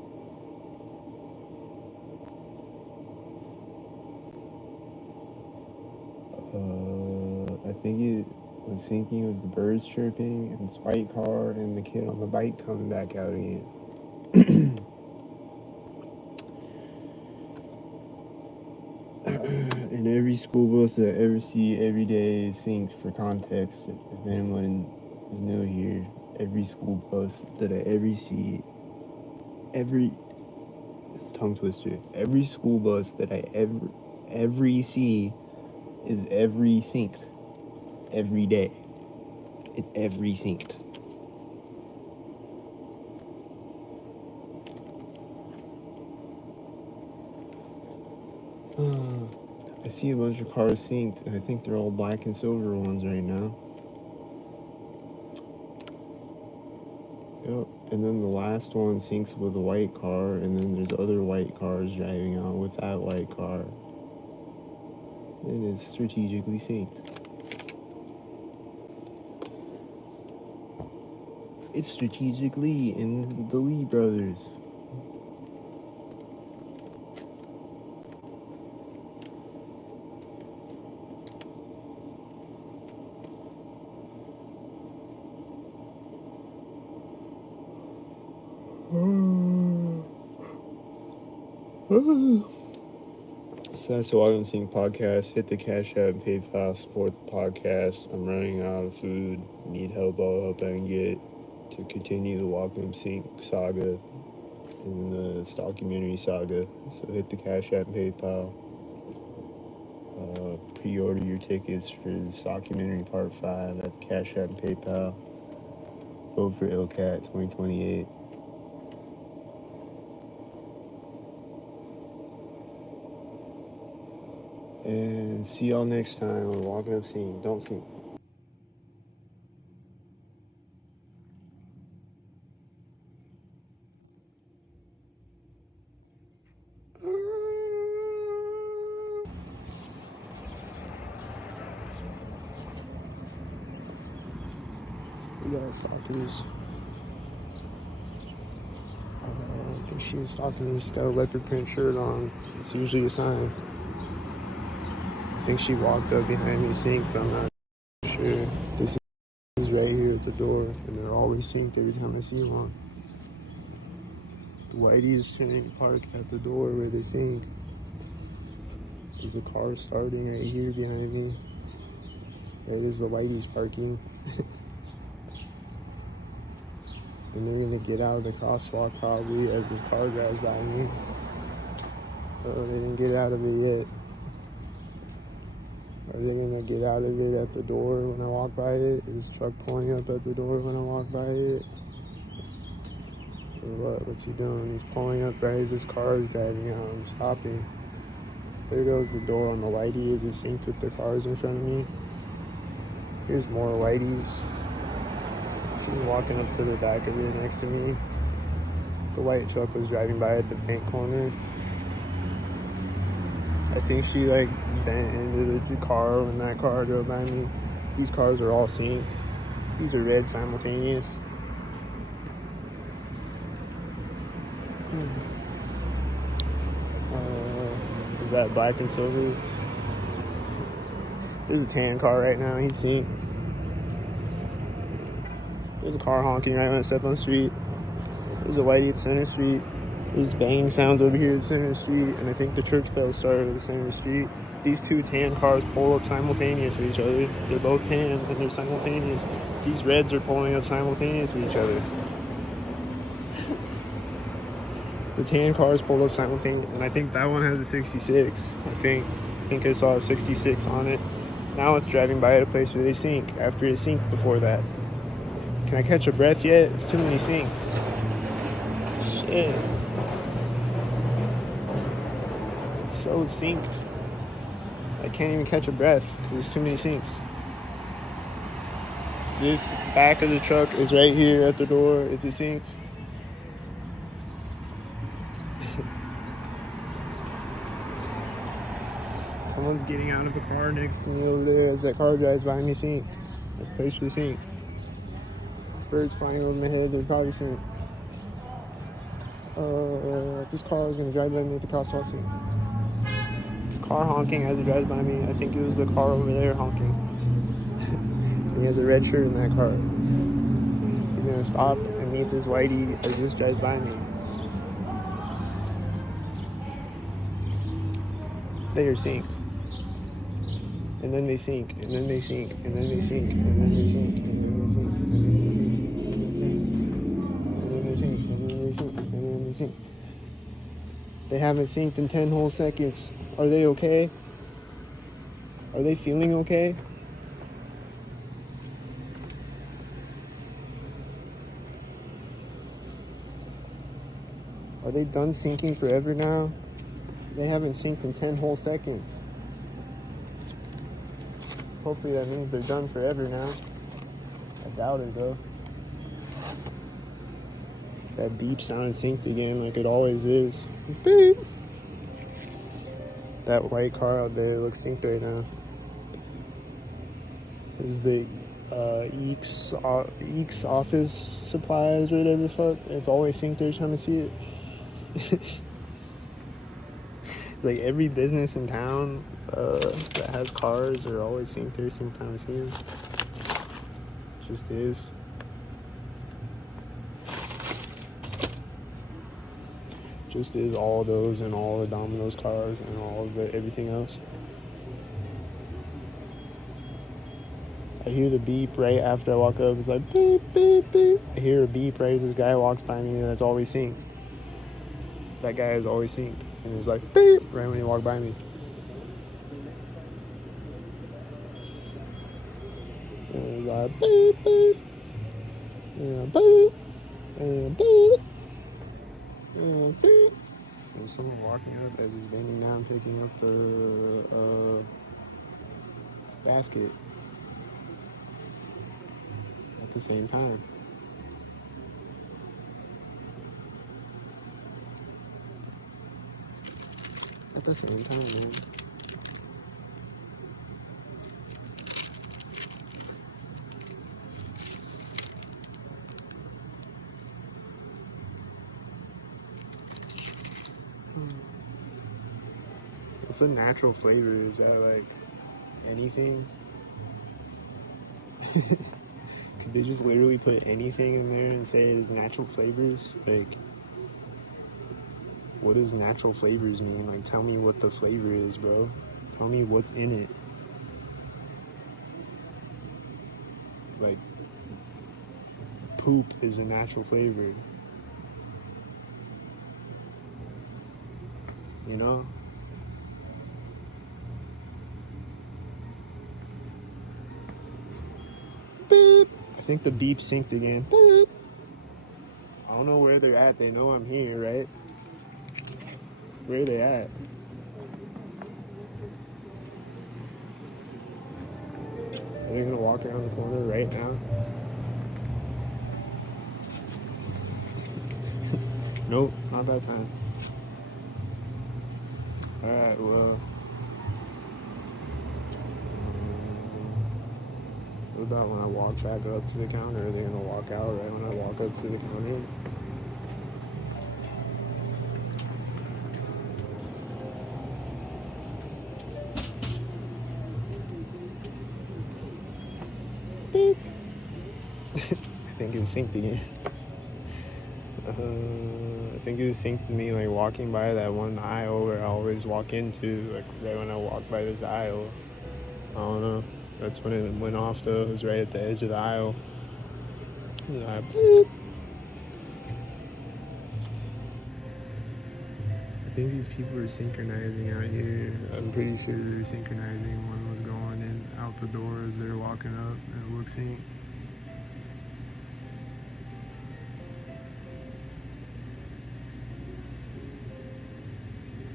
I think it was syncing with the birds chirping and this white car and the kid on the bike coming back out again. And every school bus that I ever see every day is synced for context. If anyone is new here, every school bus that I ever see, it's a tongue twister. Every school bus that I ever see is every synced. Every day. It's every synced. I see a bunch of cars synced, and I think they're all black and silver ones right now. Yep. And then the last one syncs with a white car, and then there's other white cars driving out with that white car. And it's strategically synced. It's strategically in the Lee brothers. So that's the Walking Up Scene podcast. Hit the Cash App and PayPal, support the podcast. I'm running out of food. Need help, all help I can get to continue the Walking Up Scene saga and the documentary saga. So hit the Cash App and PayPal. Pre-order your tickets for this documentary part 5 at Cash App and PayPal. Vote for ILCAT 2028. And see y'all next time on Walking Up Scene. Don't sing. We got stalkers. I think she was stalking me. She's got a leopard print shirt on. It's usually a sign. I think she walked up behind me synced, but I'm not sure. This is right here at the door, and they're always synced every time I see them. The whitey's turning to park at the door where they sync. There's a car starting right here behind me. There is the whitey's parking. And they're gonna get out of the crosswalk probably as the car drives by me. They didn't get out of it yet. Are they gonna get out of it at the door when I walk by it? Is the truck pulling up at the door when I walk by it? Or what? What's he doing? He's pulling up right as his car is driving out and stopping. There goes the door on the whitey as it's synced with the cars in front of me. Here's more whiteys. She's walking up to the back of it next to me. The white truck was driving by at the bank corner. I think she like bent into the car when that car drove by me. These cars are all synced. These are red simultaneous. Is that black and silver? There's a tan car right now. He's seen. There's a car honking right when I step on the street. There's a whitey at Center Street. There's banging sounds over here at Center Street, and I think the church bell started at the Center Street. These two tan cars pull up simultaneous with each other. They're both tan and they're simultaneous. These reds are pulling up simultaneous with each other. The tan cars pulled up simultaneous, and I think that one has a 66. I think I saw a 66 on it. Now it's driving by at a place where they sink after it synced before that. Can I catch a breath yet? It's too many sinks. Shit. It's so synced. I can't even catch a breath. There's too many sinks. This back of the truck is right here at the door. It's a sink. Someone's getting out of the car next to me over there as that car drives by me synced. That place for the sink. This bird's flying over my head. They're probably synced. This car is going to drive by me at the crosswalk soon. This car honking as it drives by me. I think it was the car over there honking. He has a red shirt in that car. He's going to stop and meet this whitey as this drives by me. They are synced. And then they sink, and then they sink, and then they sink, and then they sink, and then they sink, and then they sink, and then they sink, and then they sink, and then they sink. They haven't synced in 10 whole seconds. Are they okay? Are they feeling okay? Are they done syncing forever now? They haven't synced in 10 whole seconds. Hopefully that means they're done forever now. I doubt it though. That beep sounded synced again like it always is. Beep! That white car out there looks synced right now. This is the Eeks office supplies or whatever the fuck. It's always synced every time I see it. Like every business in town that has cars are always synced every single time I see them. It just is. Just is all those and all the Domino's cars and all of the everything else. I hear the beep right after I walk up. It's like beep, beep, beep. I hear a beep right as this guy walks by me, and that's always synced. That guy is always synced. And it's like beep right when he walked by me. And it's like beep, beep. And beep. And beep. And see. There's someone walking up as he's bending down picking up the basket at the same time. At the same time, man. What's a natural flavor? Is that like anything? Could they just literally put anything in there and say it is natural flavors? Like, what does natural flavors mean? Like, tell me what the flavor is, bro. Tell me what's in it. Like, poop is a natural flavor. You know? Beep. I think the beep synced again. Beep. I don't know where they're at. They know I'm here, right? Where are they at? Are they gonna walk around the corner right now? Nope, not that time. Alright, well. What about when I walk back up to the counter? Are they gonna walk out right when I walk up to the counter? I think it was synced again. I think it was synced to me like walking by that one aisle where I always walk into, like right when I walk by this aisle. I don't know. That's when it went off though. It was right at the edge of the aisle. And I think these people are synchronizing out here. I'm pretty sure they're synchronizing. One was going in out the door as they're walking up, and it looks synced.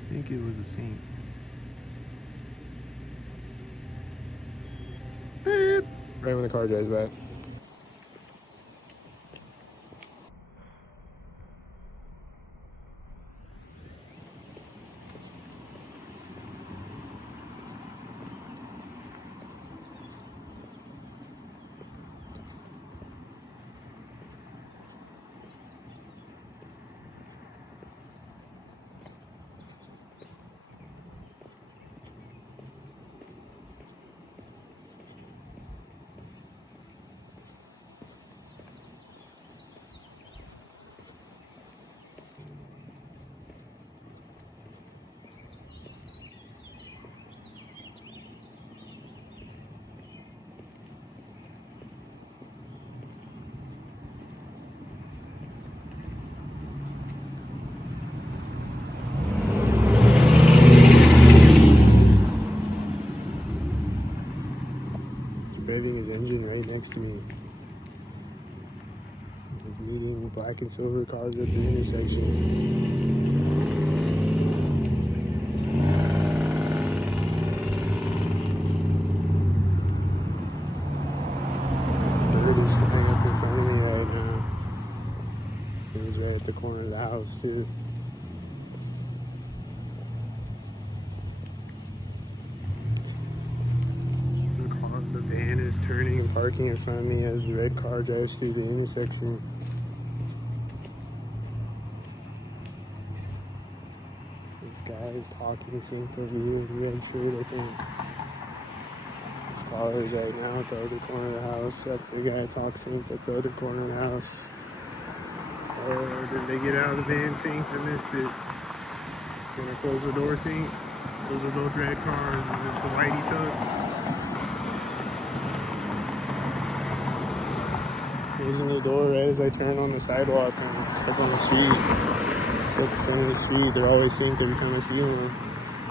I think it was a sync. Beep. Right when the car drives back. Revving his engine right next to me. He's meeting black and silver cars at the intersection. This bird is flying up in front of me right now. He's right at the corner of the house too. The van is turning and parking in front of me as the red car drives through the intersection. This guy is talking synced over here with a red shirt, I think. This car is right now at the other corner of the house. That the guy talks synced at the other corner of the house. Oh, did they get out of the van synced? I missed it. Gonna close the door synced. Those are both red cars. Is this the white he took? Closing the door right as I turn on the sidewalk and step on the street. It's at the center of the street. They're always synced every time I see one.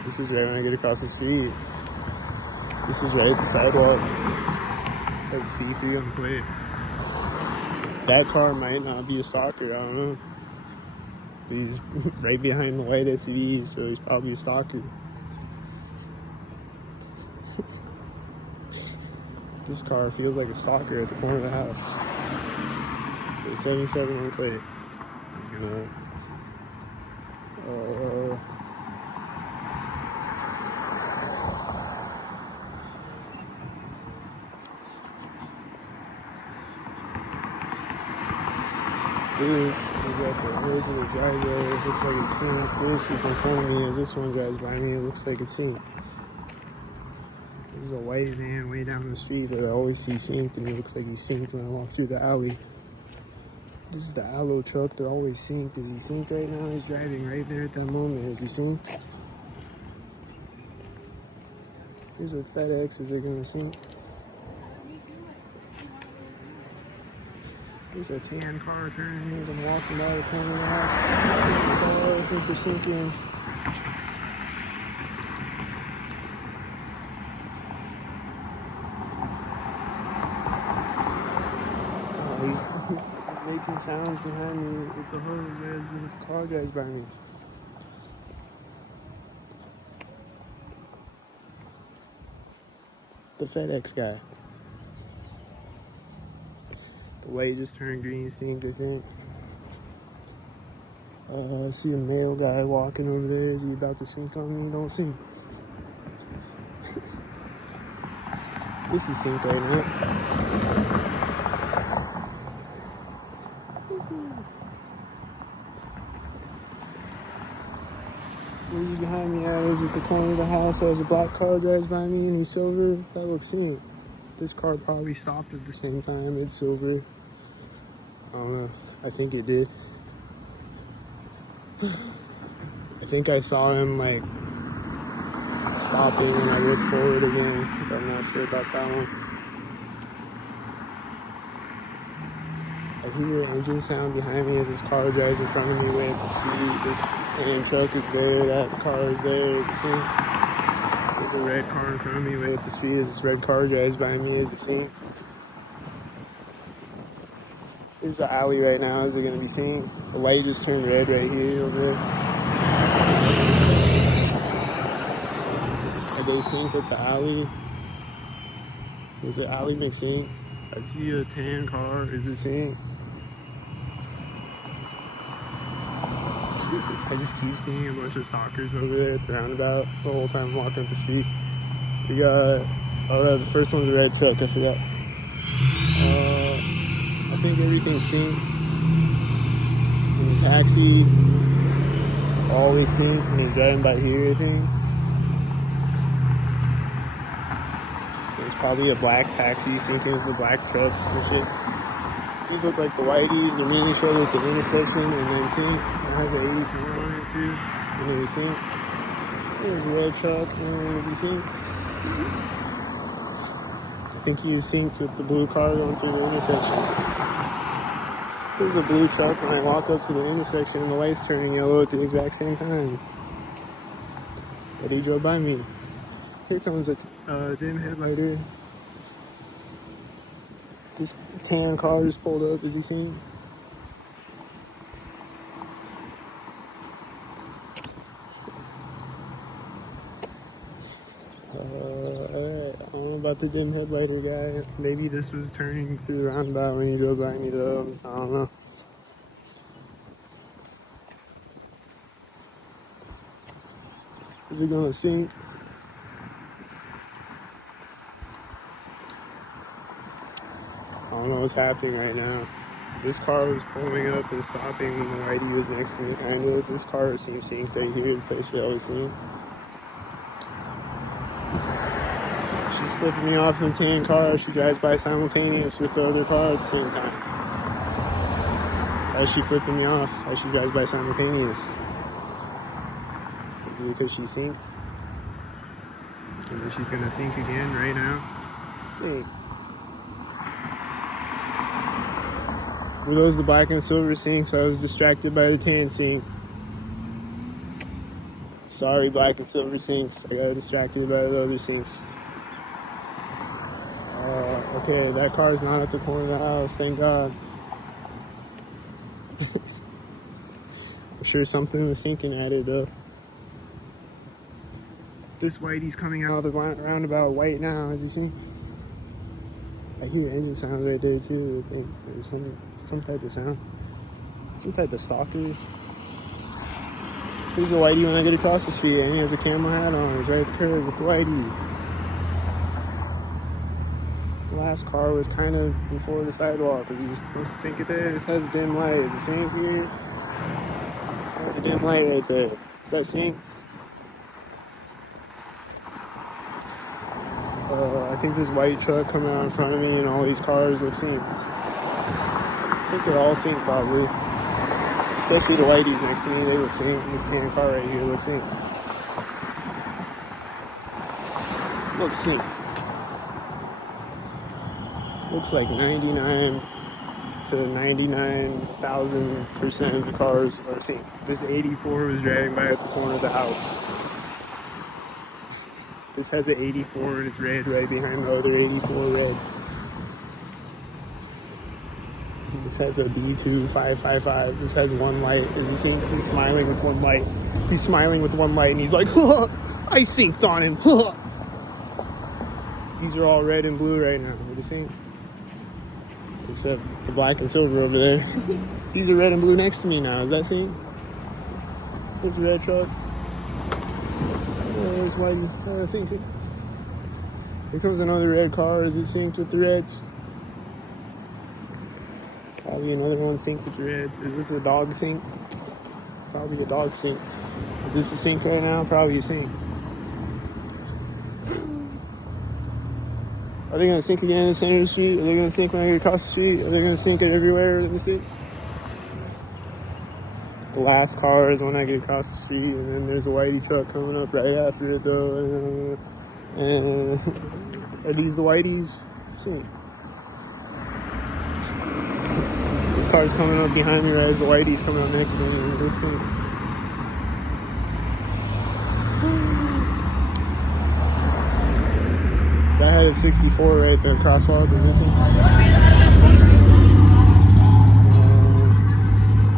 This is right when I get across the street. This is right at the sidewalk. Has a C3 on the plate. That car might not be a stalker, I don't know. But he's right behind the white SUV, so he's probably a stalker. This car feels like a stalker at the corner of the house. 77 on plate. He's gonna this is at the edge of the driveway. It looks like it's synced. This is in front of me. As this one drives by me, it looks like it's synced. There's a white van way down the street that I always see synced, and it looks like he's synced when I walk through the alley. This is the Allo truck. They're always synced. Is he synced right now? He's driving right there at that moment. Is he synced? Here's what FedEx is. They're gonna sync. There's a tan car turning as I'm walking by the corner of the house. I think they're syncing. He's making sounds behind me with the hose as the car drives by me. The FedEx guy. The light just turned green, synced, I think. I see a male guy walking over there. Is he about to sync on me? Don't sync. This is synced right now. Where's he behind me at? Is at the corner of the house as a black car drives by me and he's silver? That looks synced. This car probably stopped at the same time. It's silver. I don't know. I think it did. I think I saw him like stopping and I looked forward again, but I'm not sure about that one. I hear engine sound behind me as this car drives in front of me way at the speed. This tan truck is there, that car is there, as you see. There's a red car in front of me way at the speed as this red car drives by me, as you see. There's an alley right now, as you're going to be seeing. The light just turned red right here, over there. Are they synced with the alley? Is the alley mixing? I see a tan car, is it synced? I just keep seeing a bunch of stalkers over there at the roundabout the whole time I'm walking up the street. We got, oh, the first one's a red truck, I forgot. I think everything's synced. In the taxi, always synced, and he's driving by here, I think. There's probably a black taxi syncing with the black trucks and shit. These look like the whiteys, they're meeting each other at the intersection and then sync. It has an 84 on it too, and then we synced. There's a red truck, and then there's a sync. I think he is synced with the blue car going through the intersection. There's a blue truck when I walk up to the intersection and the light's turning yellow at the exact same time. But he drove by me. Here comes a dim headlighter. This tan car just pulled up, as you seen. Alright, I don't know about the dim headlighter guy. Maybe this was turning through the roundabout when he drove by me though. I don't know. Is it gonna sync? I don't know what's happening right now. This car was pulling up and stopping when the whitey was next to me, kind of. This car seems synced right here, the place we always see. She's flipping me off in the tan car. She drives by simultaneous with the other car at the same time. Why is she flipping me off as she drives by simultaneous? Is it because she's synced? And then she's gonna sync again right now? Sync. Were those the black and silver syncs? I was distracted by the tan sync. Sorry, black and silver syncs. I got distracted by the other syncs. Okay, that car is not at the corner of the house, thank God. I'm sure something was syncing at it though. This whitey's coming out of the roundabout white now, as you see. I hear engine sounds right there too, I think. There's some type of sound. Some type of stalker. Here's the whitey when I get across the street, and he has a camel hat on. He's right at the curb with the whitey. The last car was kind of before the sidewalk, because he was supposed to sync it there. This has a dim light. Is it sync here? That's a dim light right there. Is that sync? I think this white truck coming out in front of me and all these cars look synced. I think they're all synced probably. Especially the whiteys next to me, they look synced. This tan car right here looks synced. Looks synced. Looks like 99 to 99,000% of the cars are synced. This 84 was driving by at the corner of the house. This has an 84 and it's red right behind the other 84 red. This has a B2555. This has one light. As you see, he's smiling with one light. He's smiling with one light and he's like, huh, I synced on him. Huh. These are all red and blue right now. What do you see? Except the black and silver over there. These are red and blue next to me now. Is that synced? There's a red truck. There's whitey. See. Here comes another red car. Is it synced with the reds? Probably another one synced with the reds. Is this a dog sync? Probably a dog sync. Is this a sync right now? Probably a sync. Are they gonna sink again in the center of the street? Are they gonna sink when I get across the street? Are they gonna sink it everywhere? Let me see. The last car is when I get across the street, and then there's a whitey truck coming up right after it though. And are these the whiteys? Sink. This car's coming up behind me right as the whitey's coming up next to me. Let's see. That had a 64 right there, crosswalk.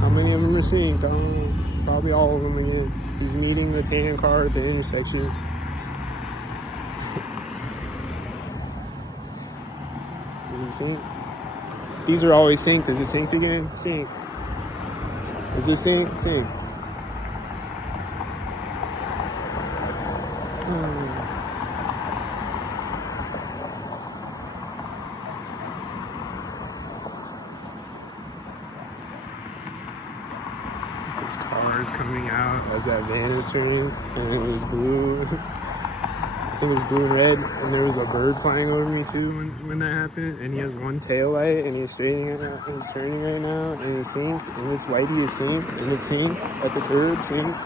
How many of them are synced? I don't know. Probably all of them again. He's meeting the tan car at the intersection. Is it synced? These are always synced. Is it synced again? Sync. Is it synced? Sync. This car is coming out as that van is turning, and it was blue. I think it was blue and red, and there was a bird flying over me too when that happened. And he has one tail light, and he's straightening it out, and he's turning right now, and it's synced, and this whitey is synced, and it's synced at the curb, synced.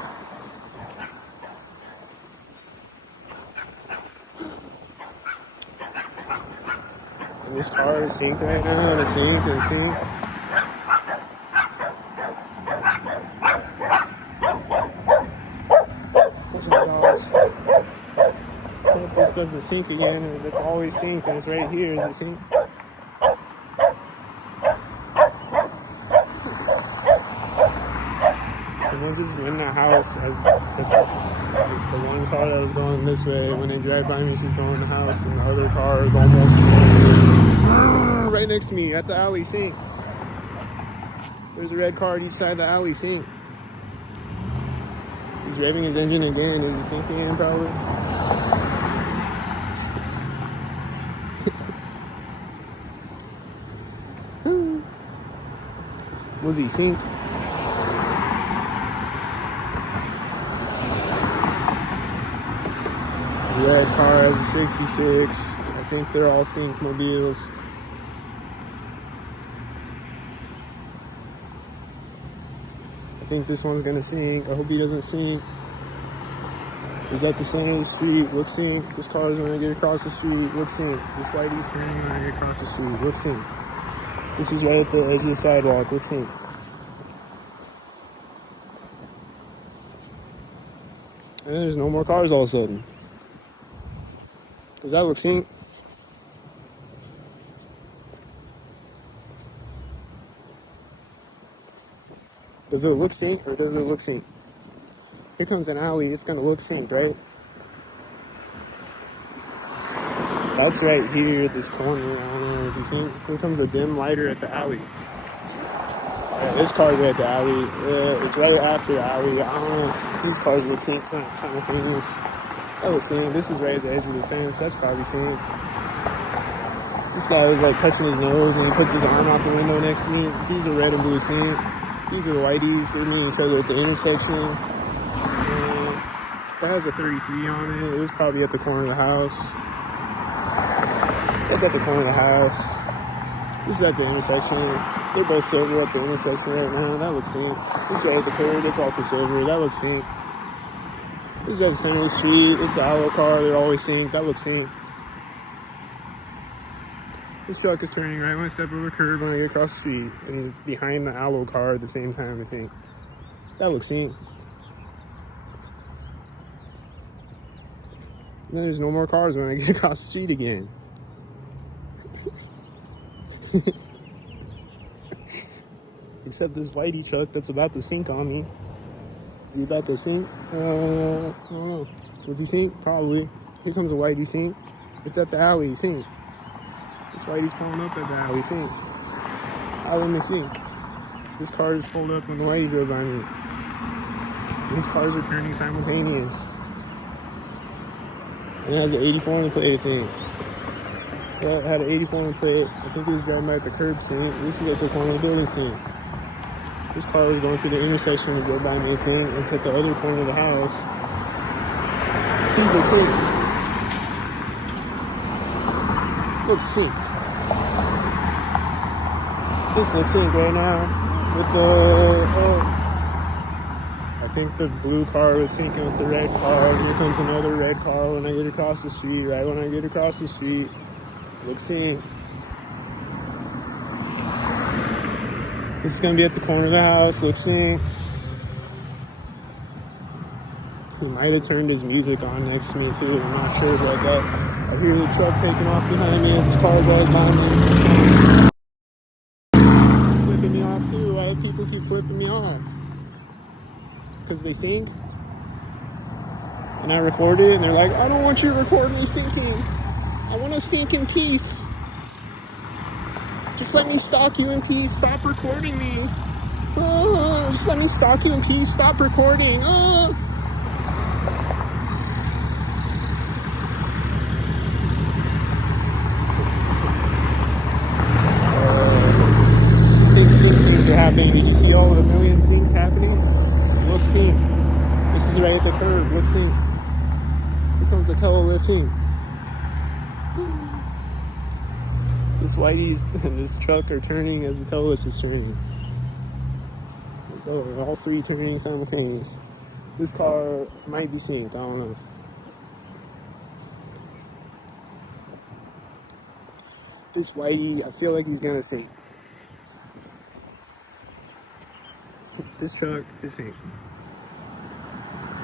And this car is synced right now, and it's synced and synced. If this doesn't sync again, and it's always synced, and it's right here, is it synced? Someone just in the house as the one car that was going this way. When they drive by me, she's going in the house, and the other car is almost right next to me at the alley, sync. There's a red car at each side of the alley, sync. He's revving his engine again. Is it synced again, probably? Was he synced? Red car has a 66. I think they're all synced mobiles. I think this one's gonna sink. I hope he doesn't sink. He's at the center of the street. Look sink. This car is gonna get across the street. Look sink. This whitey's turning when I get across the street. Look sink. This is right at the edge of the sidewalk. Look sink. And there's no more cars all of a sudden. Does that look synced? Does it look synced or does it look synced? Here comes an alley. It's going to look synced, right? That's right here at this corner. I don't know if you see. Here comes a dim lighter at the alley. This car's right at the alley. It's right after the alley. I don't know. These cars look synced simultaneous. That looks synced. This is right at the edge of the fence. That's probably synced. This guy was like touching his nose and he puts his arm out the window next to me. These are red and blue synced. These are the whiteys. They're meeting each other at the intersection. That has a 33 on it. It was probably at the corner of the house. That's at the corner of the house. This is at the intersection. They're both silver at the intersection right now. That looks synced. This is right at the curb. It's also silver. That looks synced. This is at the center of the street. It's the aloe car. They're always synced. That looks synced. This truck is turning right when I step over the curb when I get across the street. And he's behind the aloe car at the same time, I think. That looks synced. And then there's no more cars when I get across the street again. Except this whitey truck that's about to sink on me. Is he about to sink? I don't know. Was he sink? Probably. Here comes a whitey sink. It's at the alley, sink. This whitey's pulling up at the alley, sink. I wouldn't sink. This car is pulled up when the whitey drove by me. These cars are turning simultaneous. And it has an 84 on the plate, I think. Yeah, it had an 84 on the plate. I think it was driving by at the curb scene. This is at the corner of the building scene. This car was going through the intersection to go by me, I think. It's at the other corner of the house. He's like, Looks synced. This looks synced right now with the, I think the blue car was syncing with the red car. Here comes another red car when I get across the street. Right when I get across the street, looks synced. This is gonna be at the corner of the house. Looks synced. He might have turned his music on next to me too. I'm not sure about that. I hear the truck taking off behind me as his car drives by me. It's flipping me off too. Why do people keep flipping me off? Because they sync? And I record it and they're like, I don't want you to record me syncing. I want to sync in peace. Just let me stalk you in peace. Stop recording me. Just let me stalk you in peace. Stop recording. Things are happening. Did you see all the million things happening? Look, sync. This is right at the curb. Look, sync. Here comes a lift sync. This whitey's and this truck are turning as the tail lift is turning. All three turning simultaneous. This car might be synced. I don't know. This whitey, I feel like he's gonna sync. This truck is synced.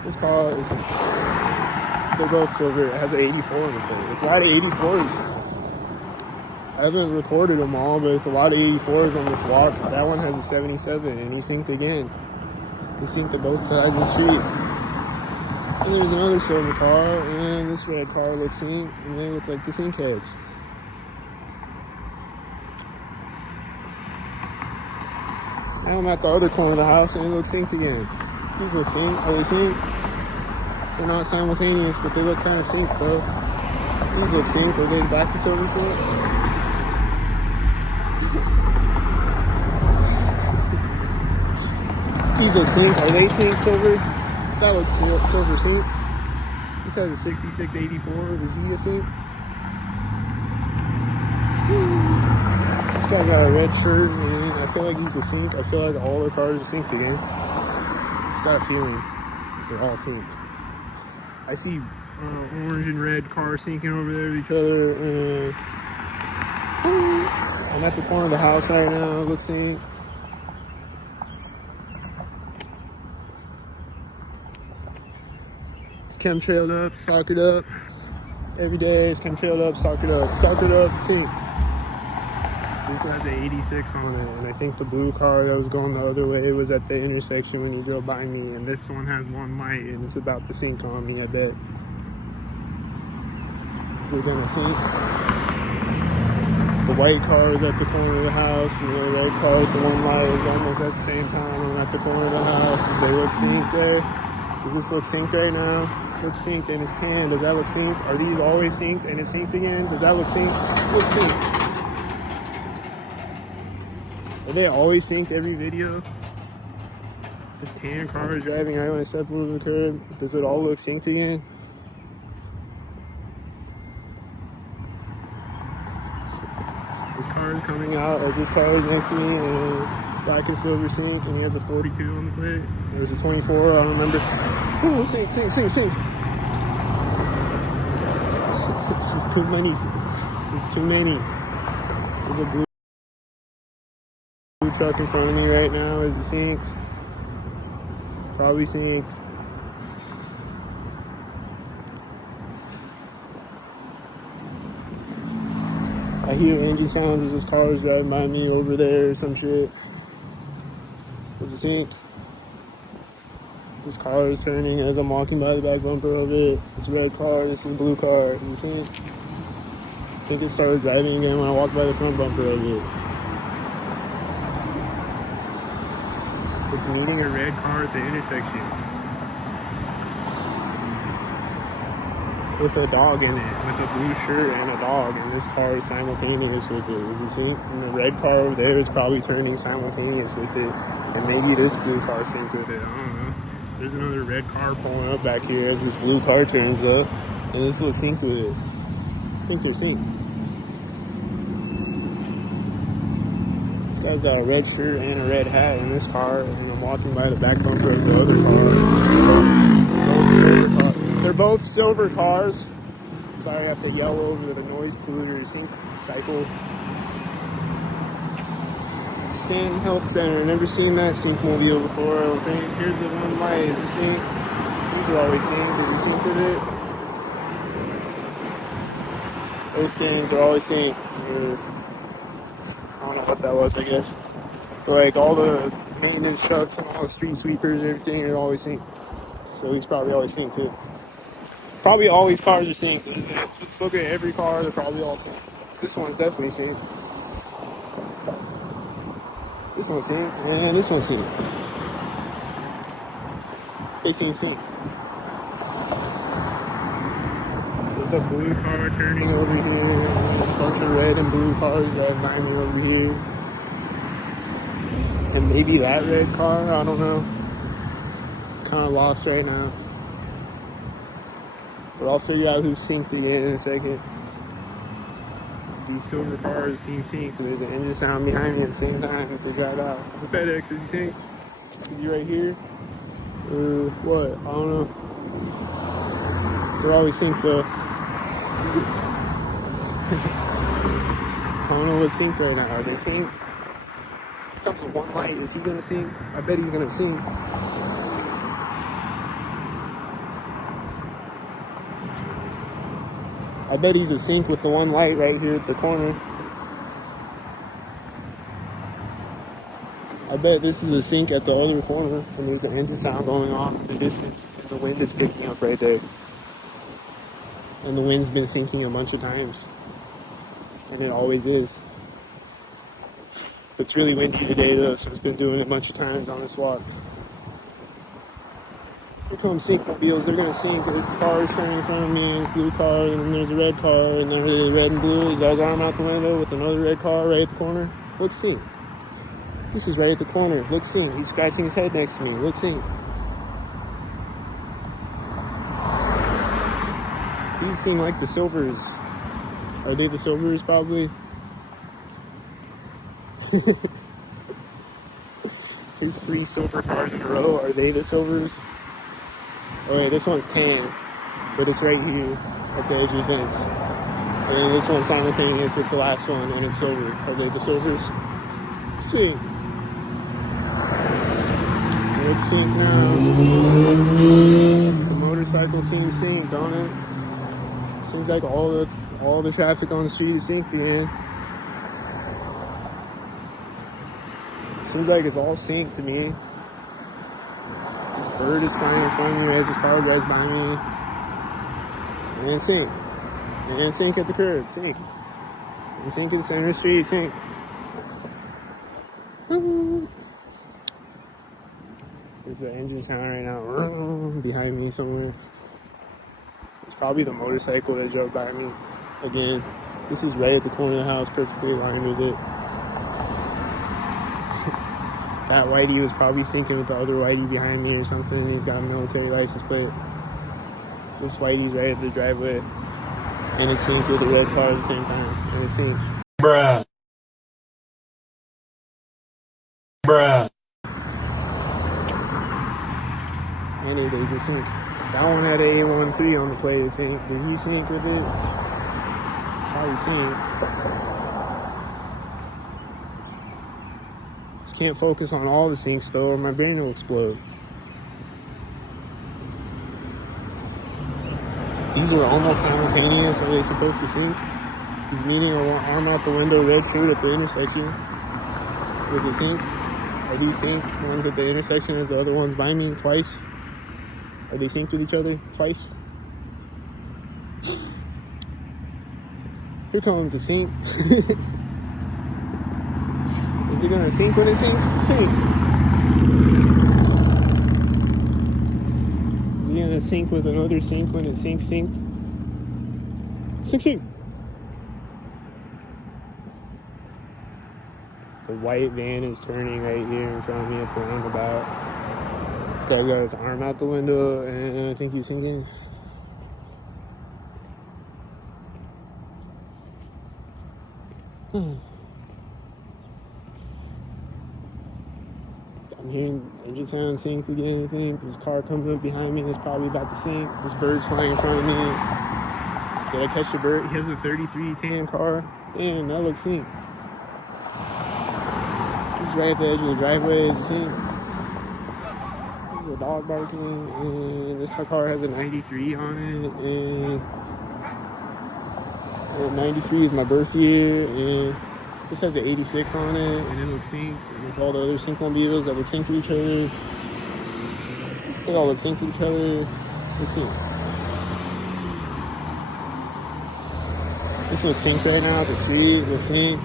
This car is synced. They're both silver. It has an 84 in the plate. It's a lot of 84s. I haven't recorded them all, but it's a lot of 84s on this walk. That one has a 77, and he synced again. He synced to both sides of the street. And there's another silver car, and this red car looks synced, and they look like the sync heads. Now I'm at the other corner of the house, and it looks synced again. These look synced. Are they synced? They're not simultaneous, but they look kind of synced, though. These look synced. Are they back to silver sync? These look synced. Are they synced silver? That looks silver synced. This has a 6684. Is he a sync? This guy got a red shirt, and I feel like he's a sync. I feel like all the cars are synced again. Just got a feeling that they're all synced. I see orange and red cars syncing over there with each other. I'm at the corner of the house right now. It looks synced. It's chemtrailed up, stalkered up. Every day it's chemtrailed up, stalkered up, synced. This has the 86 on it, and I think the blue car that was going the other way was at the intersection when you drove by me, and this one has one light, and it's about to sync on me, I bet. So we're gonna sync. The white car is at the corner of the house, and the red car with the one light is almost at the same time. I'm at the corner of the house. Does they look synced there? Does this look synced right now? Looks synced and it's tan. Does that look synced? Are these always synced and it's synced again? Does that look synced? Looks synced. Are they always synced every video? This tan car is driving right when I step over the curb. Does it all look synced again? This car is coming out as this car is next to me, and black and silver sync, and he has a 42 on the plate. There's a 24, I don't remember. Oh, sync. This is too many. There's too many. There's a blue truck in front of me right now. Is it synced? Probably synced. I hear engine sounds as this car is driving by me over there or some shit. Is it synced? This car is turning as I'm walking by the back bumper of it. It's a red car, this is a blue car. Is it synced? I think it started driving again when I walked by the front bumper of it. It's meeting a red car at the intersection. With a dog in it, with a blue shirt and a dog, and this car is simultaneous with it. Is it synced? And the red car over there is probably turning simultaneous with it, and maybe this blue car synced with it. I don't know. There's another red car pulling up back here as this blue car turns up, and this looks synced with it. I think they're synced. I've got a red shirt and a red hat in this car, and I'm walking by the back bumper of the other car. They're both silver cars. Sorry I have to yell over the noise polluter sync cycle. Stanton Health Center. Never seen that sync mobile before, I don't think. Here's the one light. Is it sync? These are always sync. Is it sync with it? Those things are always sync. I don't know what that was, I guess. But like all the maintenance trucks and all the street sweepers and everything are always synced. So he's probably always synced too. Probably all these cars are synced. Let's look at every car, they're probably all synced. This one's definitely synced. This one's synced, and this one's synced. They seem synced. There's a blue car turning over here. There's a bunch of red and blue cars driving by me over here. And maybe that red car, I don't know. Kind of lost right now. But I'll figure out who's synced again in a second. These silver cars seem synced. There's an engine sound behind me at the same time if they drive out. It's a FedEx, is he synced? Is he right here? What? I don't know. They're always synced though. I don't know what's synced right now. Are they synced? Here comes with one light. Is he gonna sync? I bet he's gonna sync. I bet he's a sync with the one light right here at the corner. I bet this is a sync at the other corner, and there's an engine sound going off in the distance, and the wind is picking up right there. And the wind's been syncing a bunch of times, and it always is. It's really windy today though, so it's been doing it a bunch of times on this walk. Here come sync mobiles, they're gonna sync. There's cars turning in front of me, there's a blue car, and then there's a red car, and then there's red and blue. He's got his arm out the window with another red car right at the corner. Look sync. This is right at the corner. Look sync. He's scratching his head next to me. Look sync. These seem like the silvers. Are they the silvers probably? There's 3 silver cars in a row. Are they the silvers? Oh wait, this one's tan, but it's right here at the edge of the fence. And then this one's simultaneous with the last one, and it's silver. Are they the silvers? Sync. Let's sync now. The motorcycle seems synced, don't it? Seems like all the traffic on the street is synced again. Seems like it's all synced to me. This bird is flying in front of me as this car drives by me. And sync. And sync at the curb. Sync. And sync in the center of the street. Sync. There's an engine sound right now behind me somewhere. It's probably the motorcycle that drove by me. Again, this is right at the corner of the house, perfectly aligned with it. That whitey was probably syncing with the other whitey behind me or something. He's got a military license plate. This whitey's right at the driveway. And it's synced with the red car at the same time. And it's synced. Bruh. Bruh. And it is a sync. That one had A13 on the plate, I think. Did he sync with it? Probably synced. Just can't focus on all the syncs though, or my brain will explode. These were almost simultaneous. Are they supposed to sync? He's meeting an arm out the window, red shirt at the intersection. Was it synced? Are these synced? One's at the intersection as the other one's by me twice. Are they synced with each other twice? Here comes a sync. Is it gonna sync when it syncs? Sync. Is it gonna sync with another sync when it syncs? Synced. Sync, sync. The white van is turning right here in front of me at the roundabout. This guy got his arm out the window, and I think he's sinking. I'm hearing engine sound synced again, I think. There's a car coming up behind me that's probably about to sink. This bird's flying in front of me. Did I catch the bird? He has a 33 tan car. Damn, that looks synced. This is right at the edge of the driveway, is the synced. There's a dog barking, and this car has a 93 on it, and 93 is my birth year, and this has an 86 on it, and it looks synced, and with all the other Syncmobiles that look synced to each other. They all look synced to each other. Let's see. This looks synced right now. The street looks synced.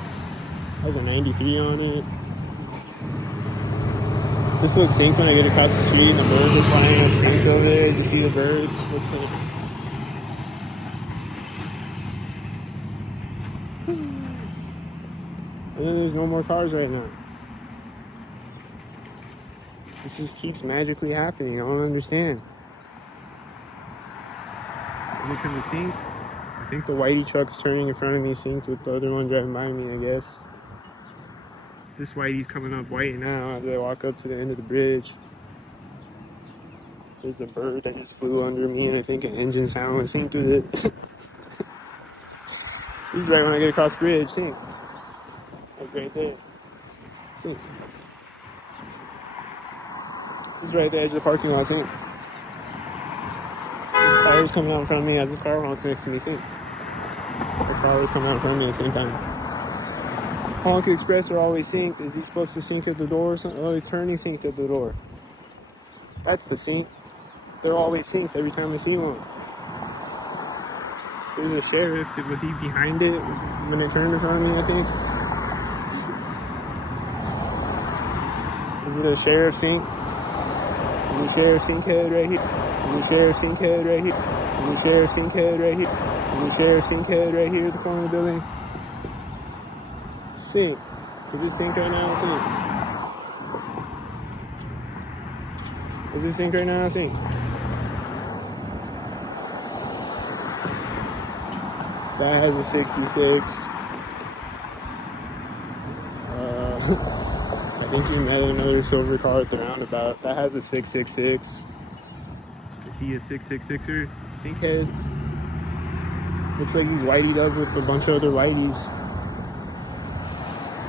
Has a 93 on it. This looks synced when I get across the street and the birds are flying up synced over there. Did you see the birds? Looks synced. And then there's no more cars right now. This just keeps magically happening. I don't understand. Maybe because it's synced. I think the whitey truck's turning in front of me synced with the other one driving by me, I guess. This whitey's coming up white now as I walk up to the end of the bridge. There's a bird that just flew under me, and I think an engine sound was synced with it. This is right when I get across the bridge, synced. Like right there. Synced. This is right at the edge of the parking lot, synced. This car was coming out in front of me as this car honks next to me, synced. The car was coming out in front of me at the same time. Honk Express are always synced. Is he supposed to sync at the door or something? Oh, he's turning synced at the door. That's the sync. They're always synced every time I see one. There's a sheriff. Was he behind it when it turned in front of me, I think? Is it a sheriff sync? Is it sheriff sync head right here? Is it sheriff sync head right here? Is it sheriff sync head right here? Is it sheriff sync head right here at the corner of the building? Sync. Is it sync right now? Sync. Is it sync right now? Sync. That has a 66. I think we met another silver car at the roundabout. That has a 666. Is he a 666er? Sync head. Looks like he's whiteyed up with a bunch of other whiteys.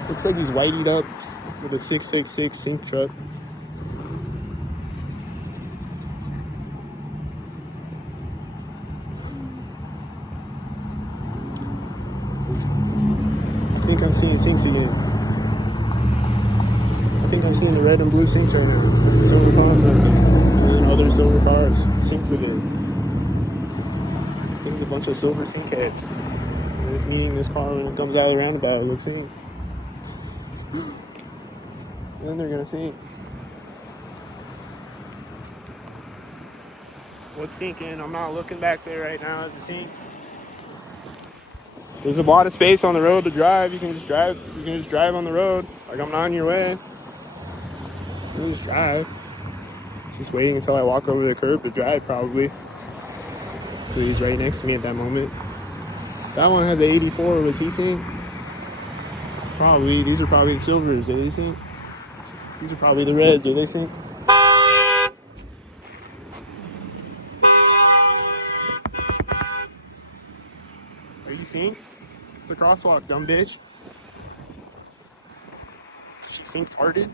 Looks like he's whiteyed up with a 666 sync truck. I think I'm seeing syncs again. I think I'm seeing the red and blue syncs right now. With the silver car in front of me. And then other silver cars synced with it. I think it's a bunch of silver sync heads. And it's meeting this car when it comes out of the roundabout. It looks synced. And then they're gonna sync. What's syncing? I'm not looking back there right now as a sync. There's a lot of space on the road to drive. You can just drive. You can just drive on the road. Like I'm not in your way. You can just drive. Just waiting until I walk over the curb to drive, probably. So he's right next to me at that moment. That one has an 84. Was he synced? Probably. These are probably the silvers. Are they synced? These are probably the reds. Are they synced? Are you synced? It's a crosswalk, dumb bitch. She synced hearted.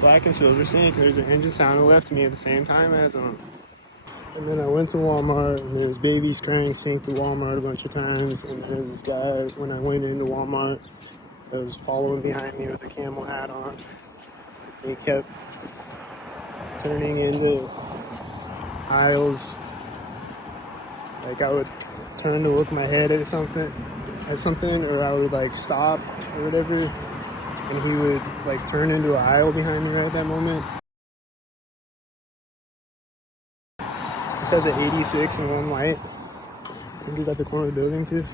Black and silver sync. There's an engine sound that left me at the same time as them. And then I went to Walmart, and there's babies crying synced to Walmart a bunch of times. And there's this guy, when I went into Walmart, that was following behind me with a camel hat on. He kept turning into aisles. Like I would turn to look my head at something, or I would like stop or whatever, and he would like turn into an aisle behind me right at that moment. This has an 86 and one white. I think he's at the corner of the building too.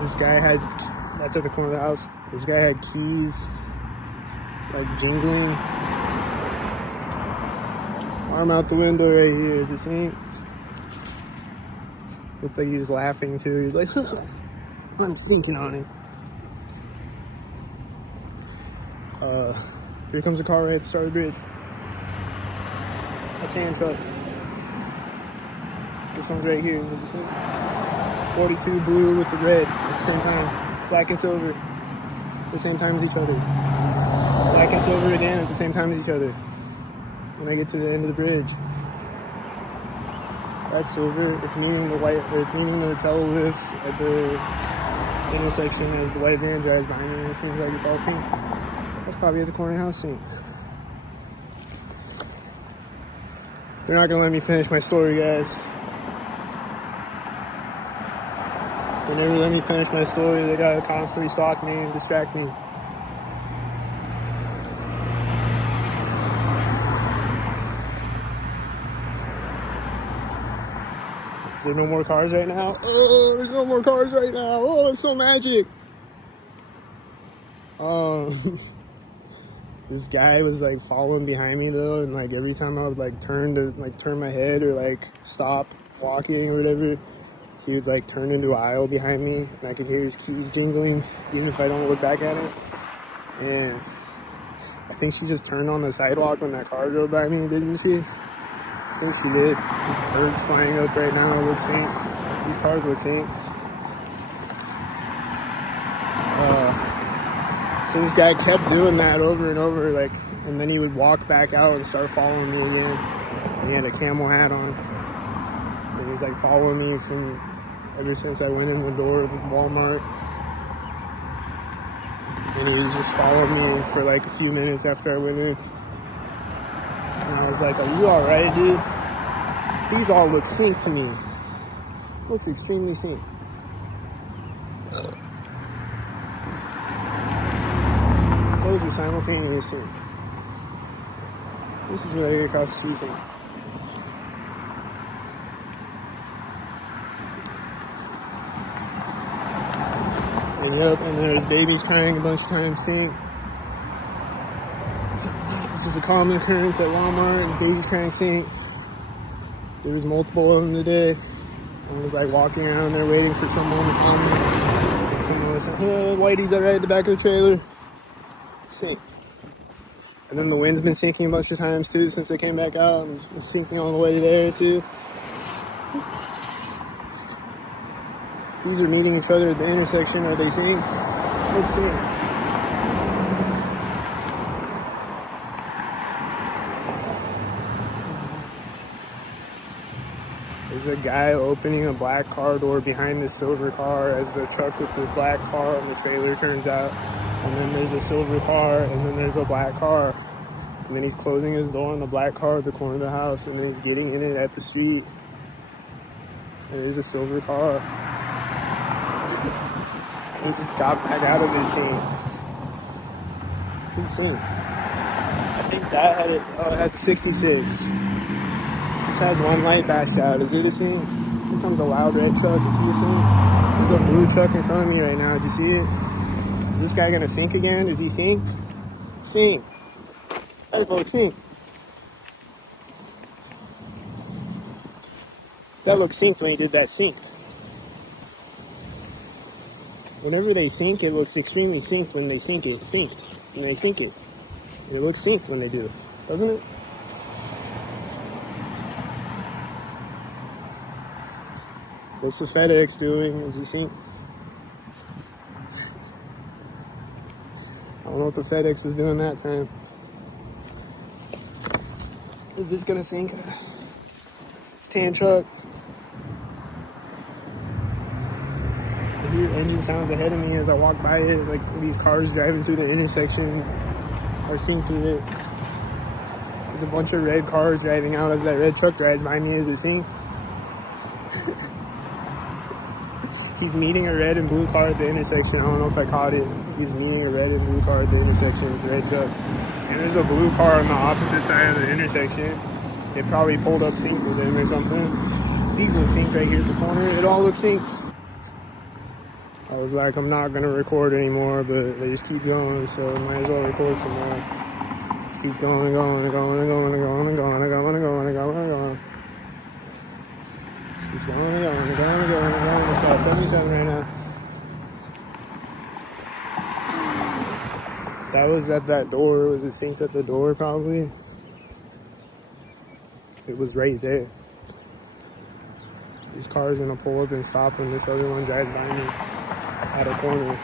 This guy had, that's at the corner of the house. This guy had keys, like jingling. Why Arm out the window right here. Is it synced? Looked like he was laughing too. He's like, I'm syncing on him. Here comes a car right at the start of the bridge. A tan truck. This one's right here. Is it synced? 42 blue with the red at the same time. Black and silver at the same time as each other. Black and silver again at the same time as each other. When I get to the end of the bridge. That's silver. It's meaning the white, or it's meaning the tail width at the intersection as the white van drives behind me, and it seems like it's all synced. That's probably at the corner house sync. They're not gonna let me finish my story, guys. They never let me finish my story. They gotta constantly stalk me and distract me. Is there no more cars right now? Oh, there's no more cars right now. Oh, it's so magic. This guy was like following behind me though, and like every time I would like turn my head or like stop walking or whatever, he would like turn into an aisle behind me, and I could hear his keys jingling even if I don't look back at him. And I think she just turned on the sidewalk when that car drove by me, didn't she? I think she did. There's birds flying up right now. It looks synced. These cars look synced. So this guy kept doing that over and over, like, and then he would walk back out and start following me again. And he had a camel hat on. And he was like following me from ever since I went in the door of the Walmart. And he was just following me for like a few minutes after I went in. And I was like, are you alright, dude? These all look synced to me. Looks extremely synced. Those are simultaneously. This is what I get across the street saying. And yep, and there's babies crying a bunch of times synced. This is a common occurrence at Walmart, and babies crying synced. There was multiple of them today. I was like walking around there waiting for someone to call me. Someone was saying, oh, Whitey's right at the back of the trailer. Sync. And then the wind's been sinking a bunch of times too since they came back out, and it's sinking on the way there too. These are meeting each other at the intersection. Are they synced? Let's see. There's a guy opening a black car door behind the silver car as the truck with the black car on the trailer turns out. And then there's a silver car, and then there's a black car. And then he's closing his door on the black car at the corner of the house, and then he's getting in it at the street. And there's a silver car. He just got back out of his scenes. Insane. I think that had it. Oh, it has a 66. This has one light bashed out. Is it a scene? Here comes a loud red truck. Is he a scene? There's a blue truck in front of me right now. Did you see it? Is this guy gonna sink again? Is he synced? Sink. Hey folks, sink. That looks synced when he did that synced. Whenever they sync, it looks extremely synced when they sync it. Synced. When they sync it. It looks synced when they do. Doesn't it? What's the FedEx doing? Is he synced? I don't know what the FedEx was doing that time. Is this gonna sink? It's tan truck. I hear engine sounds ahead of me as I walk by it. Like these cars driving through the intersection are synced with it. There's a bunch of red cars driving out as that red truck drives by me. Is it synced? He's meeting a red and blue car at the intersection. I don't know if I caught it. He's meeting a red and blue car at the intersection with the red truck. And there's a blue car on the opposite side of the intersection. It probably pulled up synced with him or something. These look synced right here at the corner. It all looks synced. I was like, I'm not going to record anymore, but they just keep going, so I might as well record some more. Keeps going and going and going and going and going and going and going and going and going and going. Keeps going and going and going and going and going. It's about 77 right now. That was at that door. Was it synced at the door probably? It was right there. This car is gonna pull up and stop when this other one drives by me at a corner.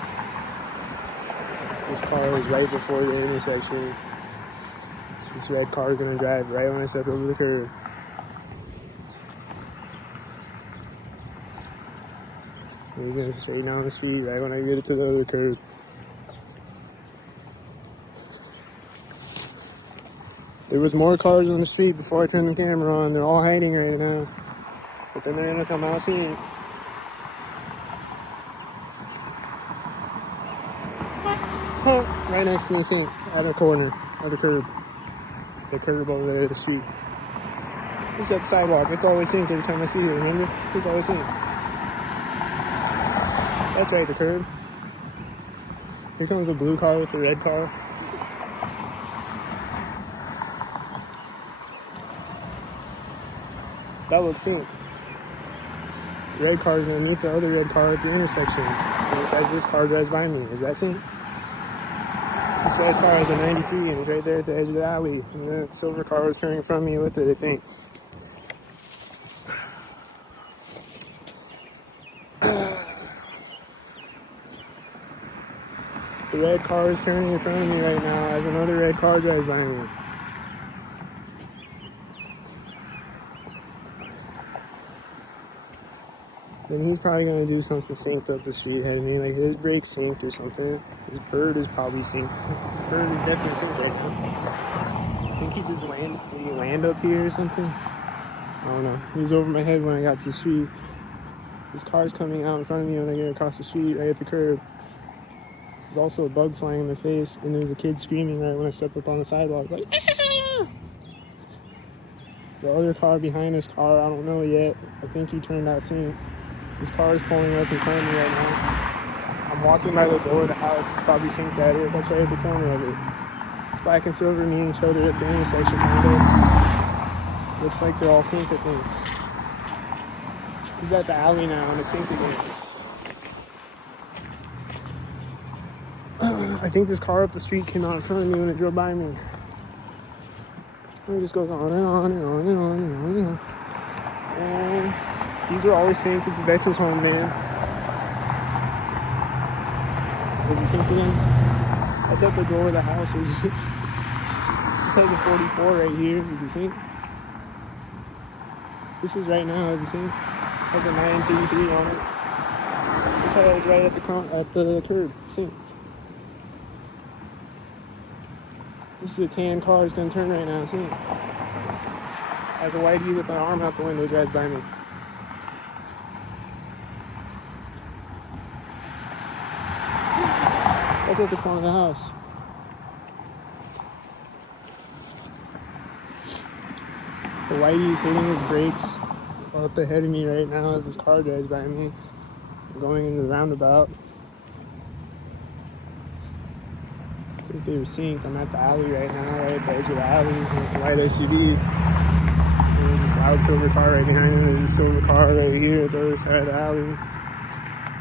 This car is right before the intersection. This red car is gonna drive right when I step over the curb. And he's gonna straighten down his feet right when I get it to the other curb. There was more cars on the street before I turned the camera on. They're all hiding right now. But then they're gonna come out seeing. Right next to me, sink at a corner, at the curb. The curb over there, the street. It's at the sidewalk. It's always synced every time I see it, remember? It's always synced. That's right, the curb. Here comes a blue car with the red car. That looks synced. The red car is going to meet the other red car at the intersection. And besides, this car drives by me. Is that synced? This red car is a 93 and it's right there at the edge of the alley. And the silver car was turning from me with it, I think. The red car is turning in front of me right now as another red car drives by me. Then he's probably going to do something synced up the street ahead of me, like his brakes synced or something. His bird is probably synced. His bird is definitely synced right now. I think he just landed. Did he land up here or something? I don't know. He was over my head when I got to the street. His car's coming out in front of me when I get across the street, right at the curb. There's also a bug flying in my face, and there's a kid screaming right when I step up on the sidewalk, like, ah! The other car behind this car, I don't know yet. I think he turned out synced. This car is pulling up in front of me right now. I'm walking by the door of the house. It's probably synced at it. That's right at the corner of it. It's black and silver meeting each other at the intersection, kind of. Looks like they're all synced, I think. He's at the alley now, and it's synced again. I think this car up the street came out in front of me when it drove by me. And it just goes on and on and on and on and on and on. And these are always synced. It's a veterans home van. Is he synced again? That's at the door of the house. It's like the 44 right here. Is he synced? This is right now. Is he synced? Has a 933 on it. This is right at the curb. Synced. This is a tan car. It's going to turn right now. Synced. Has a whitey with an arm out the window drives by me. That's at the corner of the house. The whitey's hitting his brakes up ahead of me right now as this car drives by me. I'm going into the roundabout. I think they were synced. I'm at the alley right now, right at the edge of the alley. And it's a white SUV. And there's this loud silver car right behind him. There's a silver car right here at the other side of the alley.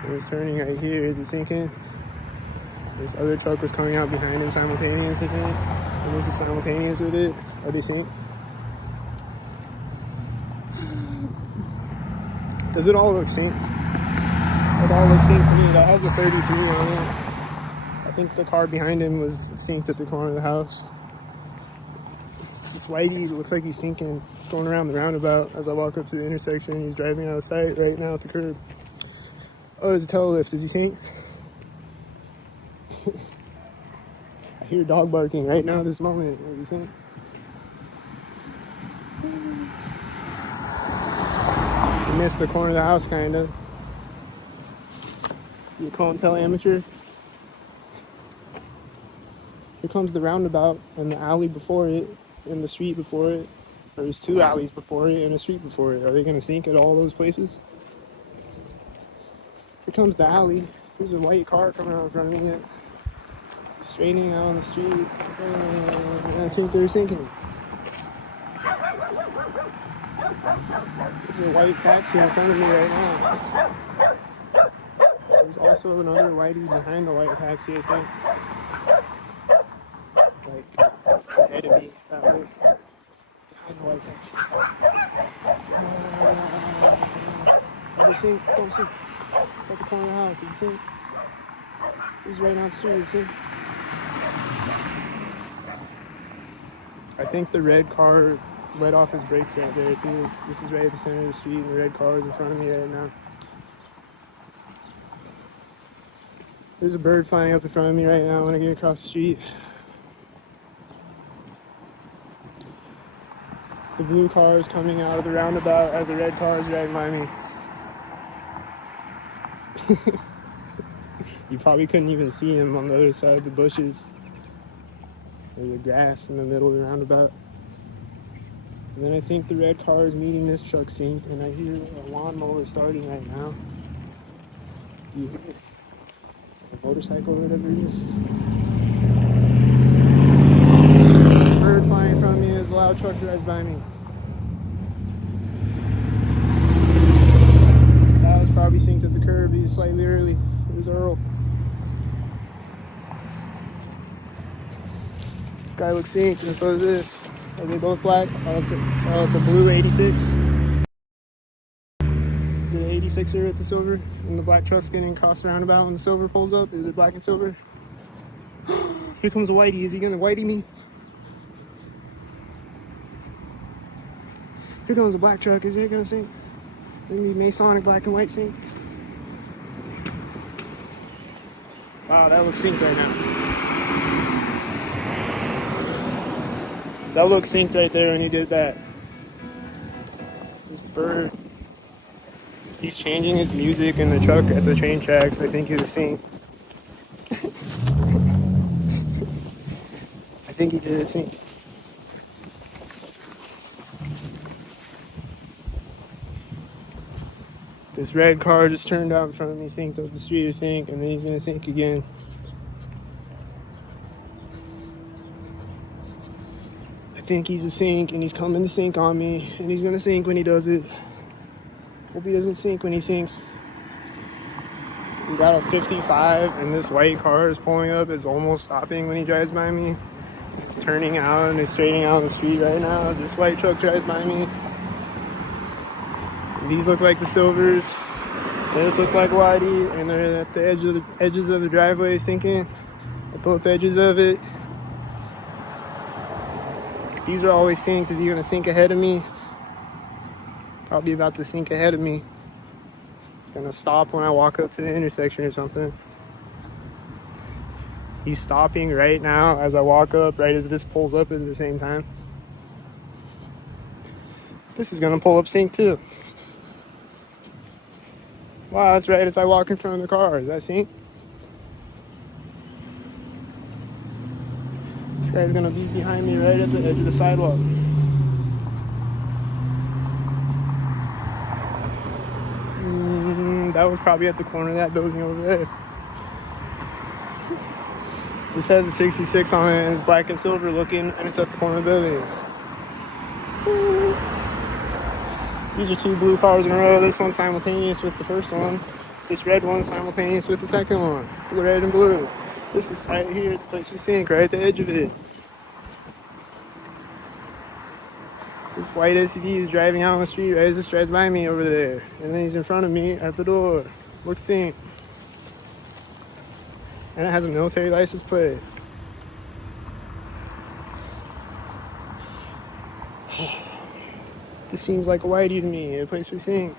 And it's turning right here. Is it syncing? This other truck was coming out behind him simultaneously, and this is simultaneous with it. Are they synced? Does it all look synced? It all looks synced to me. That has a 33 on it. I think the car behind him was synced at the corner of the house. This whitey looks like he's syncing, going around the roundabout as I walk up to the intersection. He's driving out of sight right now at the curb. Oh, there's a tail lift. Is he synced? I hear dog barking right now this moment. Is he synced? He missed the corner of the house, kind of. See a cone tell amateur? Here comes the roundabout and the alley before it and the street before it. There's two alleys before it and a street before it. Are they going to sync at all those places? Here comes the alley. There's a white car coming out in front of me. straightening out on the street, and I think they're sinking. There's a white taxi in front of me right now. There's also another whitey behind the white taxi, I think. Like, ahead of me, that way. Behind the white taxi. Oh, they sink, don't sink. It's at the corner of the house, it's sink. This is right down the street, it's sink. I think the red car let off his brakes right there too. This is right at the center of the street and the red car is in front of me right now. There's a bird flying up in front of me right now when I get across the street. The blue car is coming out of the roundabout as the red car is driving by me. You probably couldn't even see him on the other side of the bushes. There's the grass in the middle of the roundabout. And then I think the red car is meeting this truck sink, and I hear a lawnmower starting right now. Do you hear it? A motorcycle or whatever it is. There's a bird flying in front of me as a loud truck drives by me. That was probably synced at the curb. He's slightly early. It was Earl. This guy looks synced, and so does this. Are they both black? Oh, it's a blue 86. Is it an 86er at the silver? And the black truck's getting across the roundabout when the silver pulls up? Is it black and silver? Here comes a whitey. Is he gonna whitey me? Here comes a black truck. Is it gonna sink? Maybe Masonic black and white sink. Wow, that looks synced right now. That looks synced right there when he did that. This bird. He's changing his music in the truck at the train tracks. I think he's a synced. I think he did it synced. This red car just turned out in front of me, synced up the street, I think, and then he's gonna sink again. I think he's a sink, and he's coming to sink on me, and he's gonna sink when he does it. Hope he doesn't sink when he sinks. He's got a 55, and this white car is pulling up. It's almost stopping when he drives by me. He's turning out and he's straightening out on the street right now as this white truck drives by me. These look like the silvers. This looks like whitey, and they're at the edges of the driveway sinking at both edges of it. These are always synced. Is he gonna sink ahead of me? Probably about to sink ahead of me. He's gonna stop when I walk up to the intersection or something. He's stopping right now as I walk up, right as this pulls up at the same time. This is gonna pull up sync too. Wow, that's right as I walk in front of the car. Is that sync? This guy's gonna be behind me right at the edge of the sidewalk. That was probably at the corner of that building over there. This has a 66 on it and it's black and silver looking, and it's at the corner of the building. These are two blue cars in a row. This one's simultaneous with the first one. This red one's simultaneous with the second one. The red and blue. This is right here, the place we sink, right at the edge of it. This white SUV is driving out on the street right as this drives by me over there. And then he's in front of me at the door. Looks synced. And it has a military license plate. This seems like a whitey to me, a place we sink.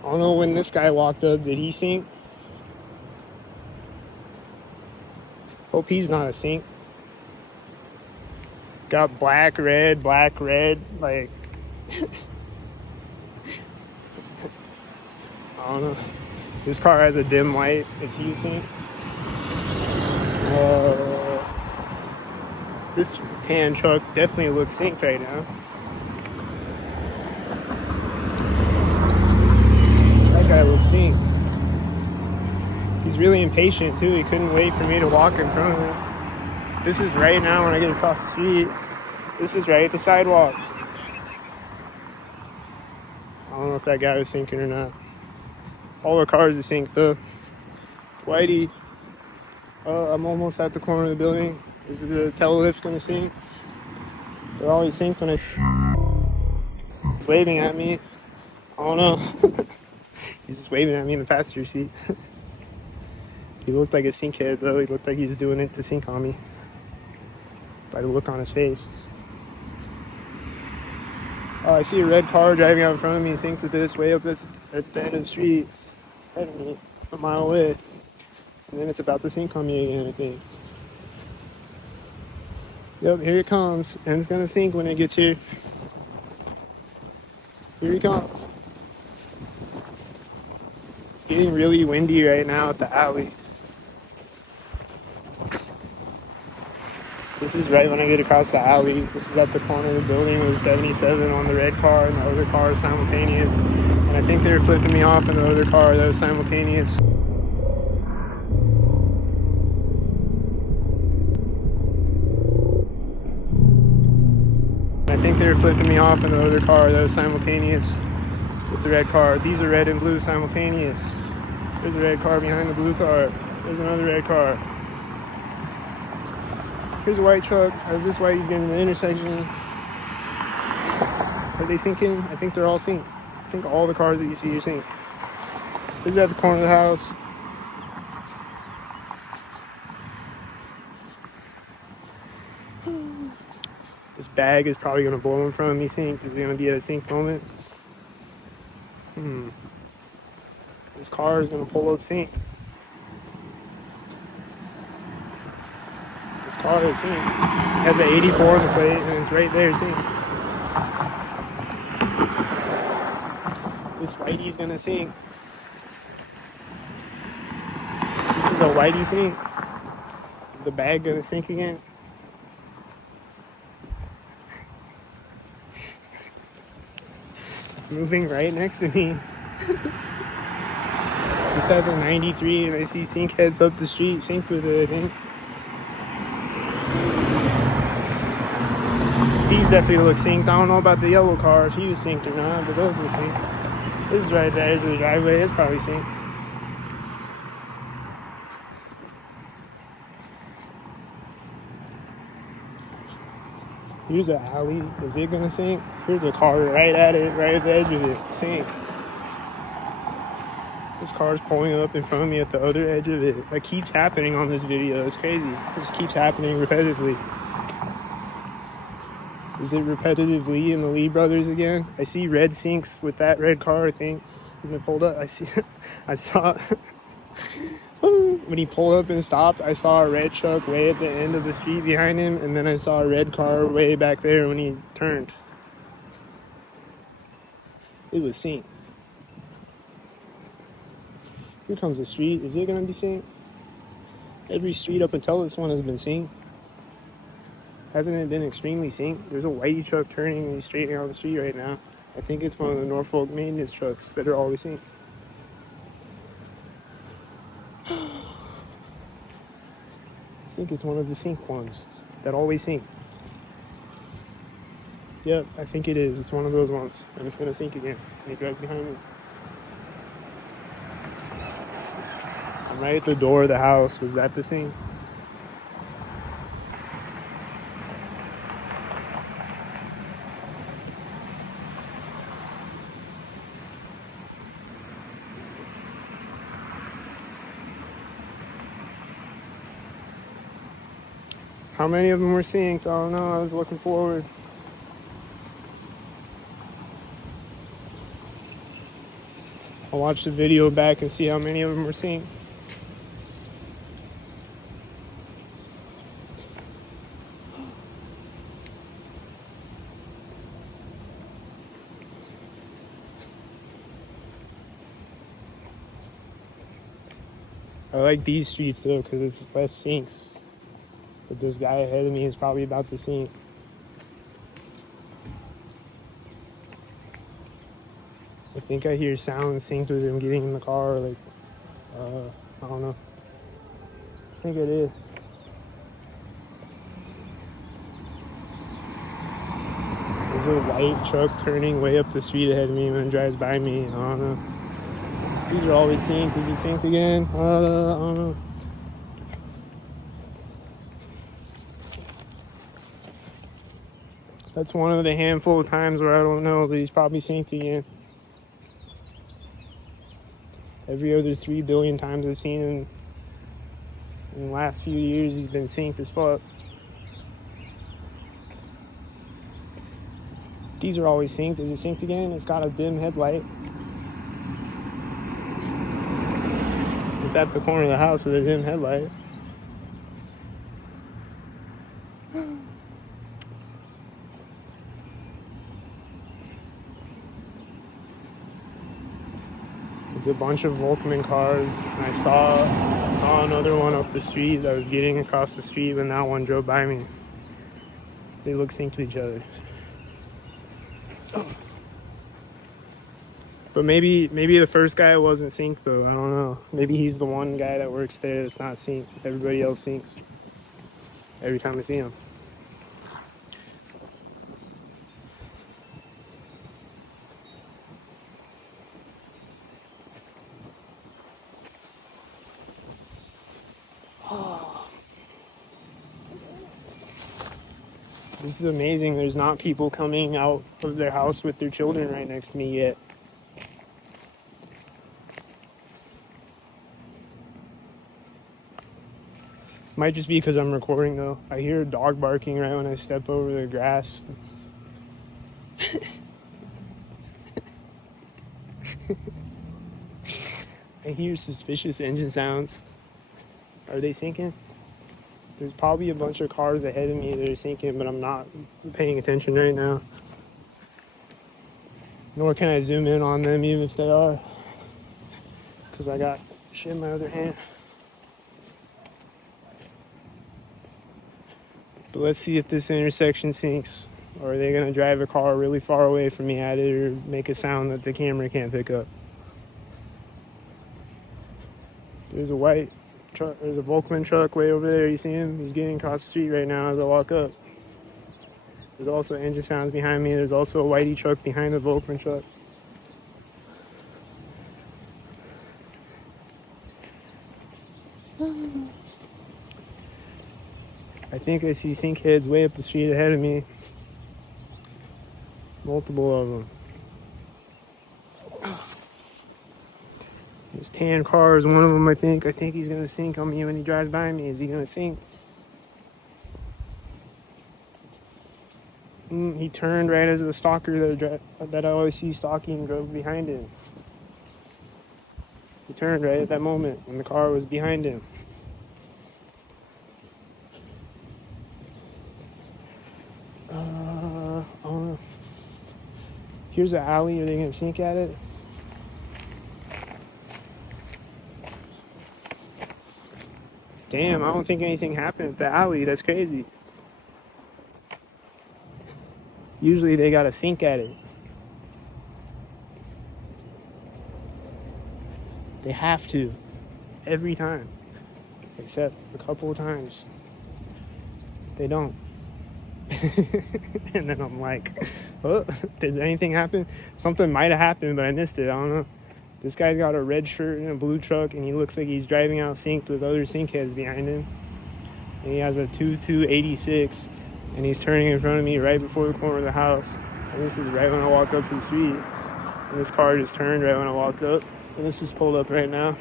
I don't know when this guy walked up, did he sink? Hope he's not a sink. Got black, red, like... I don't know. This car has a dim light. It's heat sink. This tan truck definitely looks synced right now. That guy looks synced. He's really impatient too. He couldn't wait for me to walk in front of him. This is right now when I get across the street. This is right at the sidewalk. I don't know if that guy was sinking or not. All the cars are synced though. Whitey. I'm almost at the corner of the building. Is the telelift gonna sink? They're always synced when he's waving at me. I don't know. He's just waving at me in the passenger seat. He looked like a sink head though. He looked like he was doing it to sink on me. By the look on his face. Oh, I see a red car driving out in front of me, synced to this way up at the end of the street. Right of me, a mile away. And then it's about to sink on me again, I think. Yep, here it comes. And it's gonna sink when it gets here. Here he comes. It's getting really windy right now at the alley. This is right when I get across the alley. This is at the corner of the building with 77 on the red car and the other car is simultaneous. And I think they were flipping me off in the other car that was simultaneous. I think they were flipping me off in the other car that was simultaneous with the red car. These are red and blue simultaneous. There's a red car behind the blue car. There's another red car. Here's a white truck. As this whitey's getting to the intersection. Are they sinking? I think they're all synced. I think all the cars that you see are synced. This is at the corner of the house. This bag is probably going to blow in front of me synced. Is it going to be at a sync moment? This car is going to pull up synced. This car is synced. It has an 84 on the plate and it's right there synced. This whitey's going to sink. This is a whitey sink. Is the bag going to sink again? Moving right next to me. This has a 93 and I see sink heads up the street, synced with it, I think. These definitely look synced. I don't know about the yellow car, if he was synced or not, but those look synced. This is right there, the driveway, it's probably synced. Here's an alley. Is it gonna sink? Here's a car right at it, right at the edge of it. Sink. This car's pulling up in front of me at the other edge of it. That keeps happening on this video. It's crazy. It just keeps happening repetitively. Is it repetitively in the Lee brothers again? I see red sinks with that red car, I think. When it pulled up, I saw when he pulled up and stopped, I saw a red truck way at the end of the street behind him, and then I saw a red car way back there when he turned. It was synced. Here comes the street. Is it gonna be synced? Every street up until this one has been synced. Hasn't it been extremely synced? There's a whitey truck turning and he's straightening out the street right now. I think it's one of the Norfolk maintenance trucks that are always synced. I think it's one of the sync ones that always sync. Yep, I think it is. It's one of those ones. And it's gonna sync again. And he drives behind me. I'm right at the door of the house. Was that the sync? How many of them were synced? I don't know. I was looking forward. I'll watch the video back and see how many of them were synced. I like these streets though because it's less syncs. But this guy ahead of me is probably about to sync. I think I hear sounds synced with him getting in the car, like I don't know. I think it is. There's a white truck turning way up the street ahead of me when it drives by me. I don't know. These are always synced. Is it synced again? I don't know. That's one of the handful of times where I don't know, but he's probably synced again. Every other 3 billion times I've seen him in the last few years, he's been synced as fuck. These are always synced. Is it synced again? It's got a dim headlight. It's at the corner of the house with a dim headlight. It's a bunch of Volkman cars, and I saw another one up the street. I was getting across the street when that one drove by me. They look synced to each other. But maybe the first guy wasn't synced though. I don't know. Maybe he's the one guy that works there that's not synced. Everybody else syncs every time I see him. This is amazing. There's not people coming out of their house with their children right next to me yet. Might just be because I'm recording though. I hear a dog barking right when I step over the grass. I hear suspicious engine sounds. Are they syncing? There's probably a bunch of cars ahead of me that are syncing, but I'm not paying attention right now. Nor can I zoom in on them even if they are, because I got shit in my other hand. But let's see if this intersection syncs. Or are they going to drive a car really far away from me at it or make a sound that the camera can't pick up? There's a white truck. There's a Volkman truck way over there. You see him? He's getting across the street right now as I walk up. There's also engine sounds behind me. There's also a whitey truck behind the Volkman truck. I think I see sync heads way up the street ahead of me. Multiple of them. There's tan cars, one of them I think he's gonna sync on me when he drives by me. Is he gonna sync? He turned right as the stalker that I always see stalking drove behind him. He turned right at that moment when the car was behind him. I don't know. Here's an alley. Are they gonna sync at it? Damn, I don't think anything happened at the alley. That's crazy. Usually they gotta sync at it. They have to. Every time. Except a couple of times. They don't. And then I'm like, oh, did anything happen? Something might have happened, but I missed it. I don't know. This guy's got a red shirt and a blue truck, and he looks like he's driving out synced with other sync heads behind him. And he has a 2286, and he's turning in front of me right before the corner of the house. And this is right when I walk up to the street. And this car just turned right when I walked up. And this just pulled up right now.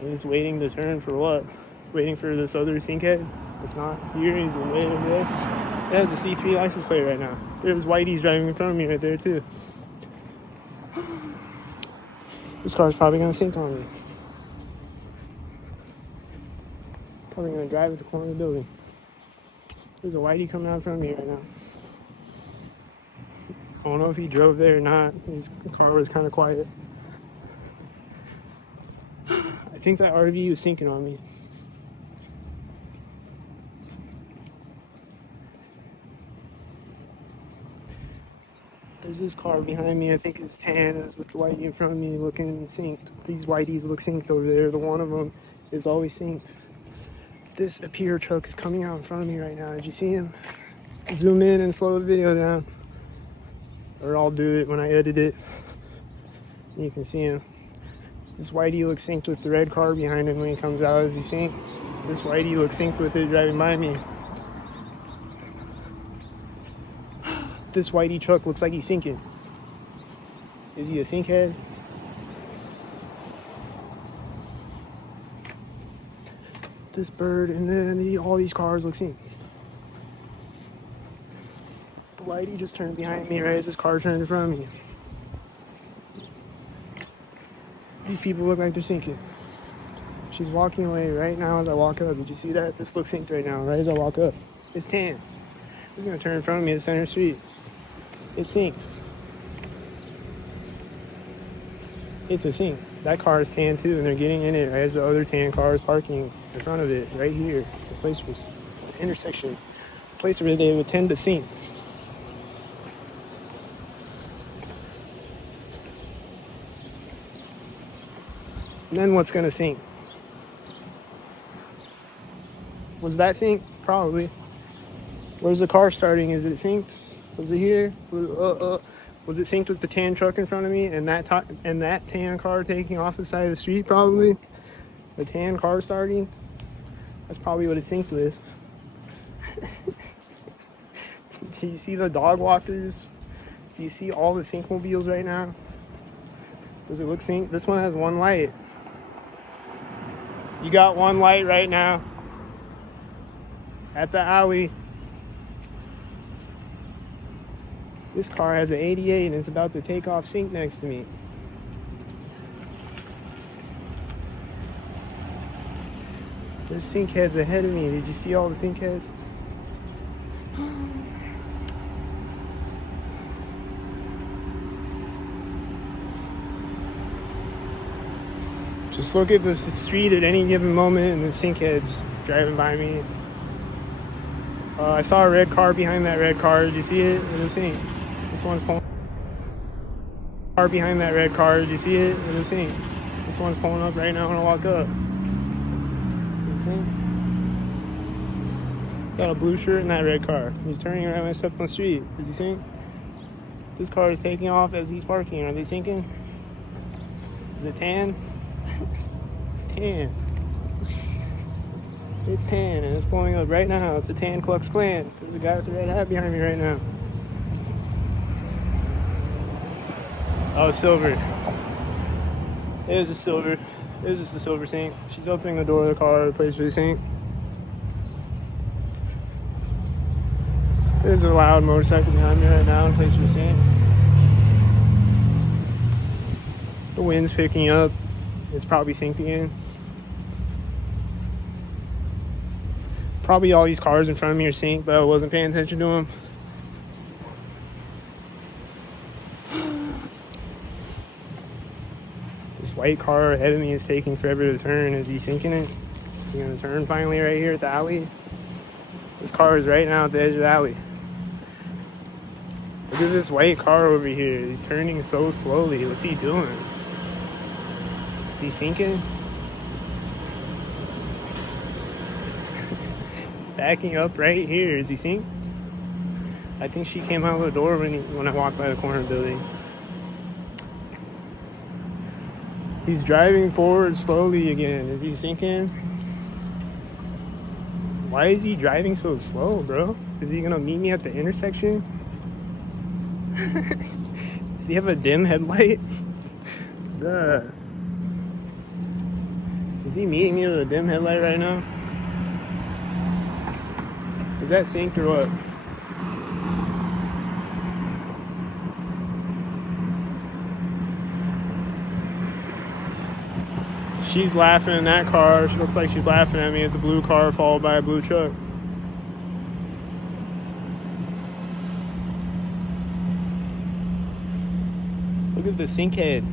And it's waiting to turn for what? Waiting for this other sync head. It's not here. He's way over there. It has a C3 license plate right now. There's whitey's driving in front of me right there too. This car's probably gonna sync on me. Probably gonna drive at the corner of the building. There's a whitey coming out in front of me right now. I don't know if he drove there or not. His car was kind of quiet. I think that RV was syncing on me. There's this car behind me. I think it's tan. It's with the whitey in front of me looking synced. These whiteys look synced over there. The one of them is always synced. This Appear truck is coming out in front of me right now. Did you see him? Zoom in and slow the video down. Or I'll do it when I edit it. You can see him. This whitey looks synced with the red car behind him when he comes out. Is he synced? This whitey looks synced with it driving by me. This whitey truck looks like he's sinking. Is he a sink head? This bird and then all these cars look synced. The whitey just turned behind me right as this car turned in front of me. These people look like they're sinking. She's walking away right now as I walk up. Did you see that? This looks synced right now, right as I walk up. It's tan. It's gonna turn in front of me at Center Street. It's synced. It's a sync. That car is tan too, and they're getting in it right as the other tan car is parking in front of it, right here. The place was the intersection, the place where they would tend to sync. And then what's gonna sync? Was that synced? Probably. Where's the car starting? Is it synced? Was it here? Was it synced with the tan truck in front of me and that tan car taking off the side of the street? Probably. The tan car starting. That's probably what it's synced with. Do you see the dog walkers? Do you see all the syncmobiles right now? Does it look synced? This one has one light. You got one light right now at the alley. This car has an 88 and it's about to take off sync next to me. There's sync heads ahead of me. Did you see all the sync heads? Just look at the street at any given moment and the sync heads driving by me. I saw a red car behind that red car. Did you see it? It was synced. This one's pulling. Car behind that red car. Did you see it? It was synced. This one's pulling up right now when I walk up. Got a blue shirt in that red car. He's turning around when I step on the street. Is he synced? This car is taking off as he's parking. Are they syncing? Is it tan? It's tan. It's tan and it's blowing up right now. It's the Tan Klux Klan. There's a guy with the red hat behind me right now. Oh, it's silver. It was a silver. It was just a silver sink. She's opening the door of the car, the place for the sink. There's a loud motorcycle behind me right now, in place for the sink. The wind's picking up. It's probably synced again. Probably all these cars in front of me are synced, but I wasn't paying attention to them. This white car ahead of me is taking forever to turn. Is he syncing it? Is he gonna turn finally right here at the alley? This car is right now at the edge of the alley. Look at this white car over here. He's turning so slowly. What's he doing? Is he syncing? Backing up right here. Is he synced? I think she came out of the door when I walked by the corner building. He's driving forward slowly again. Is he syncing? Why is he driving so slow, bro? Is he gonna meet me at the intersection? Does he have a dim headlight? Bruh. Is he meeting me with a dim headlight right now? Is that synced or what? She's laughing in that car. She looks like she's laughing at me. It's a blue car followed by a blue truck. Look at the sink head.